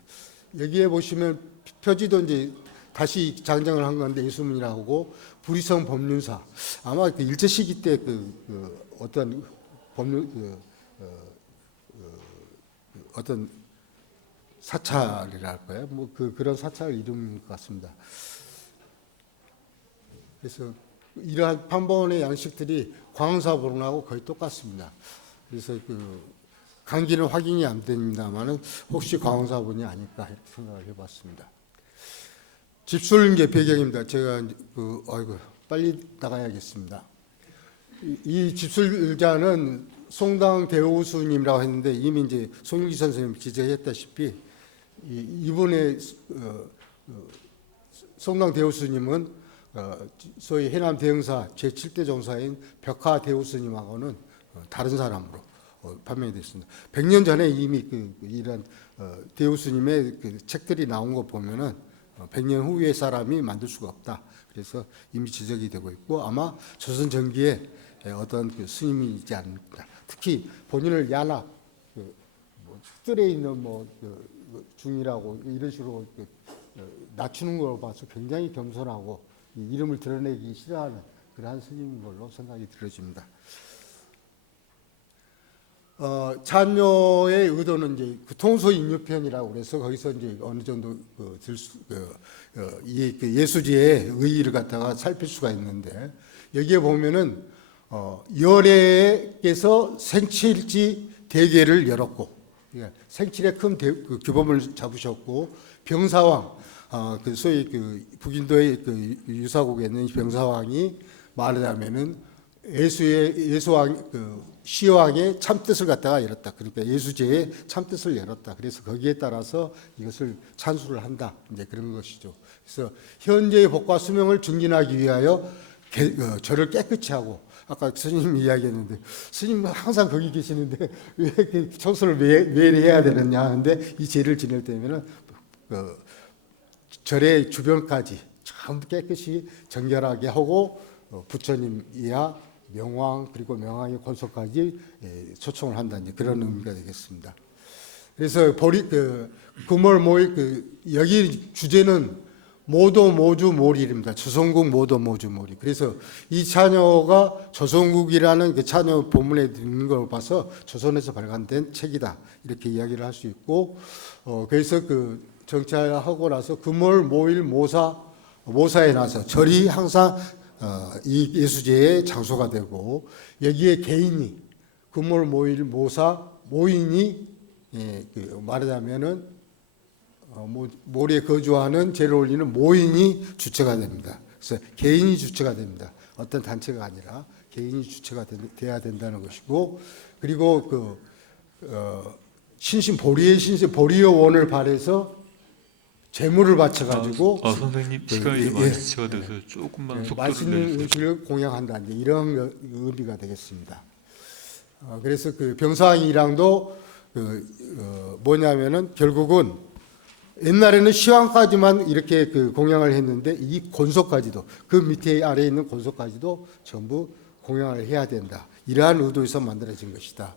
여기에 보시면 표지도 이제 다시 장정을 한 건데 예수문이라고 불의성 법륜사 아마 그 일제 시기 때 어떤 법륜 어떤 사찰이랄까요? 뭐 그런 사찰 이름인 것 같습니다. 그래서 이러한 판본의 양식들이 광운사본하고 거의 똑같습니다. 그래서 강기는 확인이 안 됩니다만은 혹시 광운사본이 아닐까 이렇게 생각을 해봤습니다. 집술계 배경입니다. 제가 빨리 나가야겠습니다. 이 집술자는 송당 대우스님이라고 했는데 이미 이제 송일기 선생님 지적했다시피 이분의 송당 대우스님은 소위 해남 대흥사 제7대 종사인 벽화 대우스님하고는 다른 사람으로 판명이 됐습니다. 100년 전에 이미 이런 대우스님의 책들이 나온 거 보면은 100년 후의 사람이 만들 수가 없다. 그래서 이미 지적이 되고 있고 아마 조선 전기에 어떤 스님이 있지 않을까. 특히 본인을 야나 뜰에 있는 중이라고 이런 식으로 낮추는 걸 봐서 굉장히 겸손하고 이름을 드러내기 싫어하는 그러한 스님인 걸로 생각이 들어집니다. 찬요의 의도는 이제 통소 인유편이라고 그래서 거기서 이제 어느 정도 예수지의 의의를 갖다가 살필 수가 있는데 여기에 보면은 열애께서 생칠지 대계를 열었고 생칠의 큰 규범을 잡으셨고 병사왕 소위 북인도의 유사국에 있는 병사왕이 말하자면은 예수왕 시왕의 참뜻을 갖다가 열었다. 그러니까 예수제의 참뜻을 열었다. 그래서 거기에 따라서 이것을 찬수를 한다. 이제 그런 것이죠. 그래서 현재의 복과 수명을 증진하기 위하여 절을 깨끗이 하고 아까 스님이 이야기했는데 스님 항상 거기 계시는데 왜 이렇게 청소를 매일 해야 되느냐 하는데 이 제를 지낼 때면은 절의 주변까지 전부 깨끗이 정결하게 하고 부처님 이하 명왕 그리고 명왕의 권속까지 초청을 한다 이제 그런 의미가 되겠습니다. 그래서 금월 모일 여기 주제는 모도 모주 모리입니다. 조선국 모도 모주 모리. 그래서 이 찬요가 조선국이라는 그 찬요 본문에 있는 걸 봐서 조선에서 발간된 책이다 이렇게 이야기를 할 수 있고 그래서 정찰하고 나서 금월 모일 모사에 나서 절이 항상 이 예수제의 장소가 되고 여기에 개인이 금월 모일 모인이 말하자면은 모리에 거주하는 제를 올리는 모인이 주체가 됩니다. 그래서 개인이 주체가 됩니다. 어떤 단체가 아니라 개인이 주체가 돼야 된다는 것이고 그리고 보리의 원을 발해서 재물을 바쳐가지고 선생님 시간이 많이 지체돼서 조금만 속도를 맛있는 내주세요. 음식을 공양한다 이런 의미가 되겠습니다. 그래서 병사왕이랑도 뭐냐면은 결국은 옛날에는 시황까지만 이렇게 공양을 했는데 이 권속까지도 그 밑에 아래에 있는 권속까지도 전부 공양을 해야 된다. 이러한 의도에서 만들어진 것이다.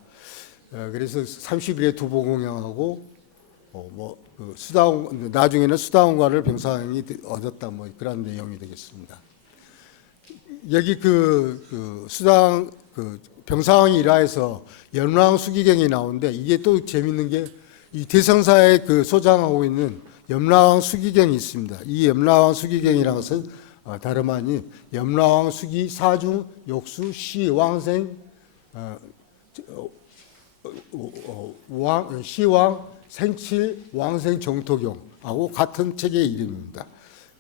그래서 30일에 두보 공양하고 나중에는 수다원과를 병사왕이 얻었다 그런 내용이 되겠습니다. 여기 병사왕이 일화에서 염라왕 수기경이 나오는데 이게 또 재밌는 게 이 대성사에 소장하고 있는 염라왕 수기경이 있습니다. 이 염라왕 수기경이라는 것은 다름 아닌 염라왕 수기 사중 욕수 시 왕생 시왕 생칠 왕생 정토경하고 같은 책의 이름입니다.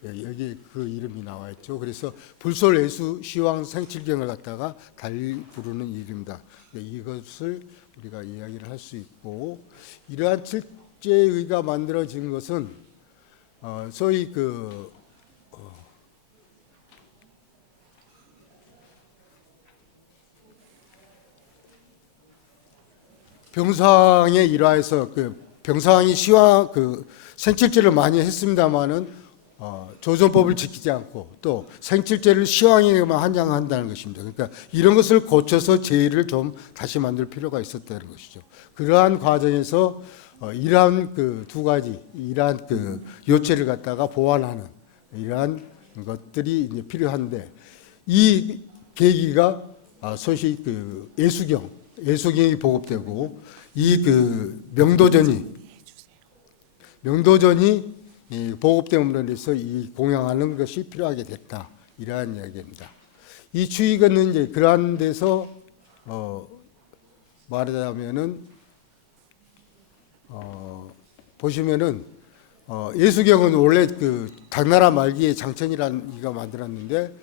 여기 그 이름이 나와 있죠. 그래서 불솔 예수 시왕 생칠경을 갖다가 달리 부르는 이름이다. 이것을 우리가 이야기를 할 수 있고, 이러한 칠제의가 만들어진 것은 소위 병상의 일화에서 병상이 시왕 생칠제를 많이 했습니다마는 조선법을 지키지 않고 또 생칠제를 시왕에게만 한장한다는 것입니다. 그러니까 이런 것을 고쳐서 제의를 좀 다시 만들 필요가 있었다는 것이죠. 그러한 과정에서 이러한 두 가지, 이러한 요체를 갖다가 보완하는 이러한 것들이 이제 필요한데, 이 계기가 소위 예수경이 보급되고, 이 명도전이 보급됨으로 인해서 이 공양하는 것이 필요하게 됐다, 이러한 이야기입니다. 이 추이건은 이제 그러한 데서 말하자면은 보시면은 예수경은 원래 당나라 말기에 장천이라는 이가 만들었는데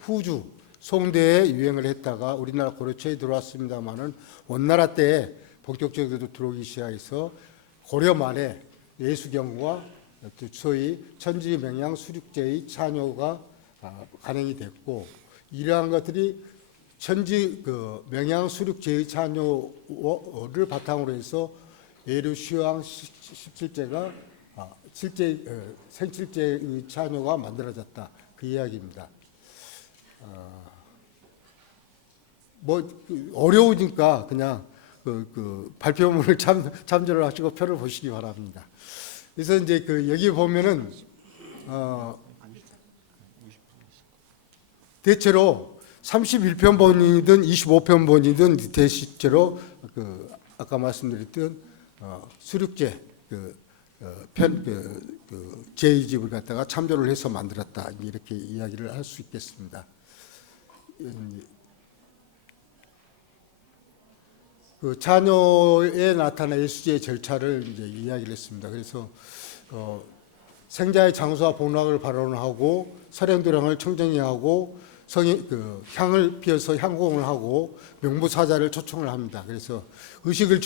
후주 송대에 유행을 했다가 우리나라 고려 초에 들어왔습니다만은 원나라 때 본격적으로 들어오기 시작해서 고려 말에 예수경과 소위 천지명양 수륙제의 찬요가 간행이 됐고, 이러한 것들이 명양 수륙제의 찬요를 바탕으로 해서 예루시왕 17제가 생칠제의 찬요가 만들어졌다, 그 이야기입니다. 어려우니까 그냥 발표문을 참조를 하시고 표를 보시기 바랍니다. 그래서 이제 여기 보면은 대체로 31편본이든 25편본이든 대체로 아까 말씀드렸던 수륙제 제2집을 갖다가 참조를 해서 만들었다, 이렇게 이야기를 할 수 있겠습니다. 찬요에 나타난 예수제의 절차를 이제 이야기를 했습니다. 그래서 생자의 장수와 복락을 발언하고 설행도량을 청정리하고 향을 피워서 향공을 하고 명부사자를 초청을 합니다. 그래서 의식을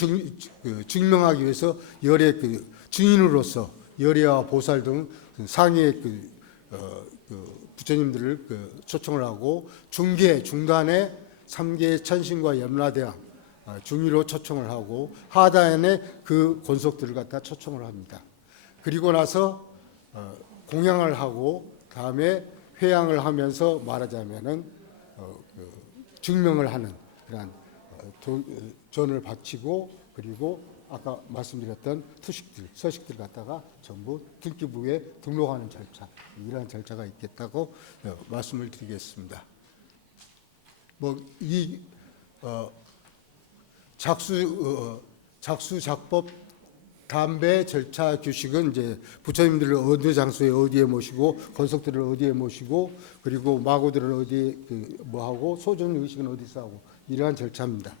증명하기 위해서 열의 증인으로서 열애와 보살 등 상위의 부처님들을 초청을 하고, 중간에 3개의 천신과 염라대왕 중위로 초청을 하고, 하단에 그 권속들을 갖다 초청을 합니다. 그리고 나서 공양을 하고, 다음에 회양을 하면서 말하자면은 증명을 하는 그러한 전을 바치고, 그리고 아까 말씀드렸던 투식들, 서식들 갖다가 전부 등기부에 등록하는 절차, 이러한 절차가 있겠다고 말씀을 드리겠습니다. 작수작법 담배 절차 규칙은 이제 부처님들을 어디 장소에 어디에 모시고, 권속들을 어디에 모시고, 그리고 마고들을 어디에 하고, 소정 의식은 어디서 하고, 이러한 절차입니다.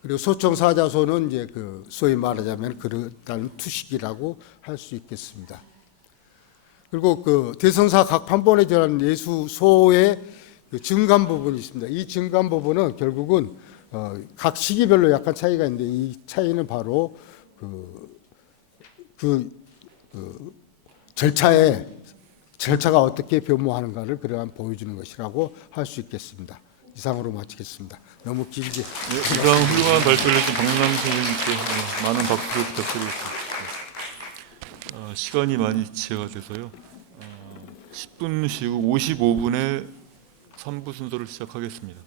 그리고 소청사자소는 이제 소위 말하자면 그렇다는 투식이라고 할 수 있겠습니다. 그리고 대성사 각 판본에 들어간 예수소의 증감 부분이 있습니다. 이 증감 부분은 결국은 각 시기별로 약간 차이가 있는데, 이 차이는 바로 절차가 어떻게 변모하는가를 그러한 보여주는 것이라고 할 수 있겠습니다. 이상으로 마치겠습니다. 너무 길게. 이상 훌륭한 발표를 해준 박남 선생님께 많은 박수를 부탁드리겠습니다. 시간이 많이 지체가 돼서요. 10분 쉬고 55분에 3부 순서를 시작하겠습니다.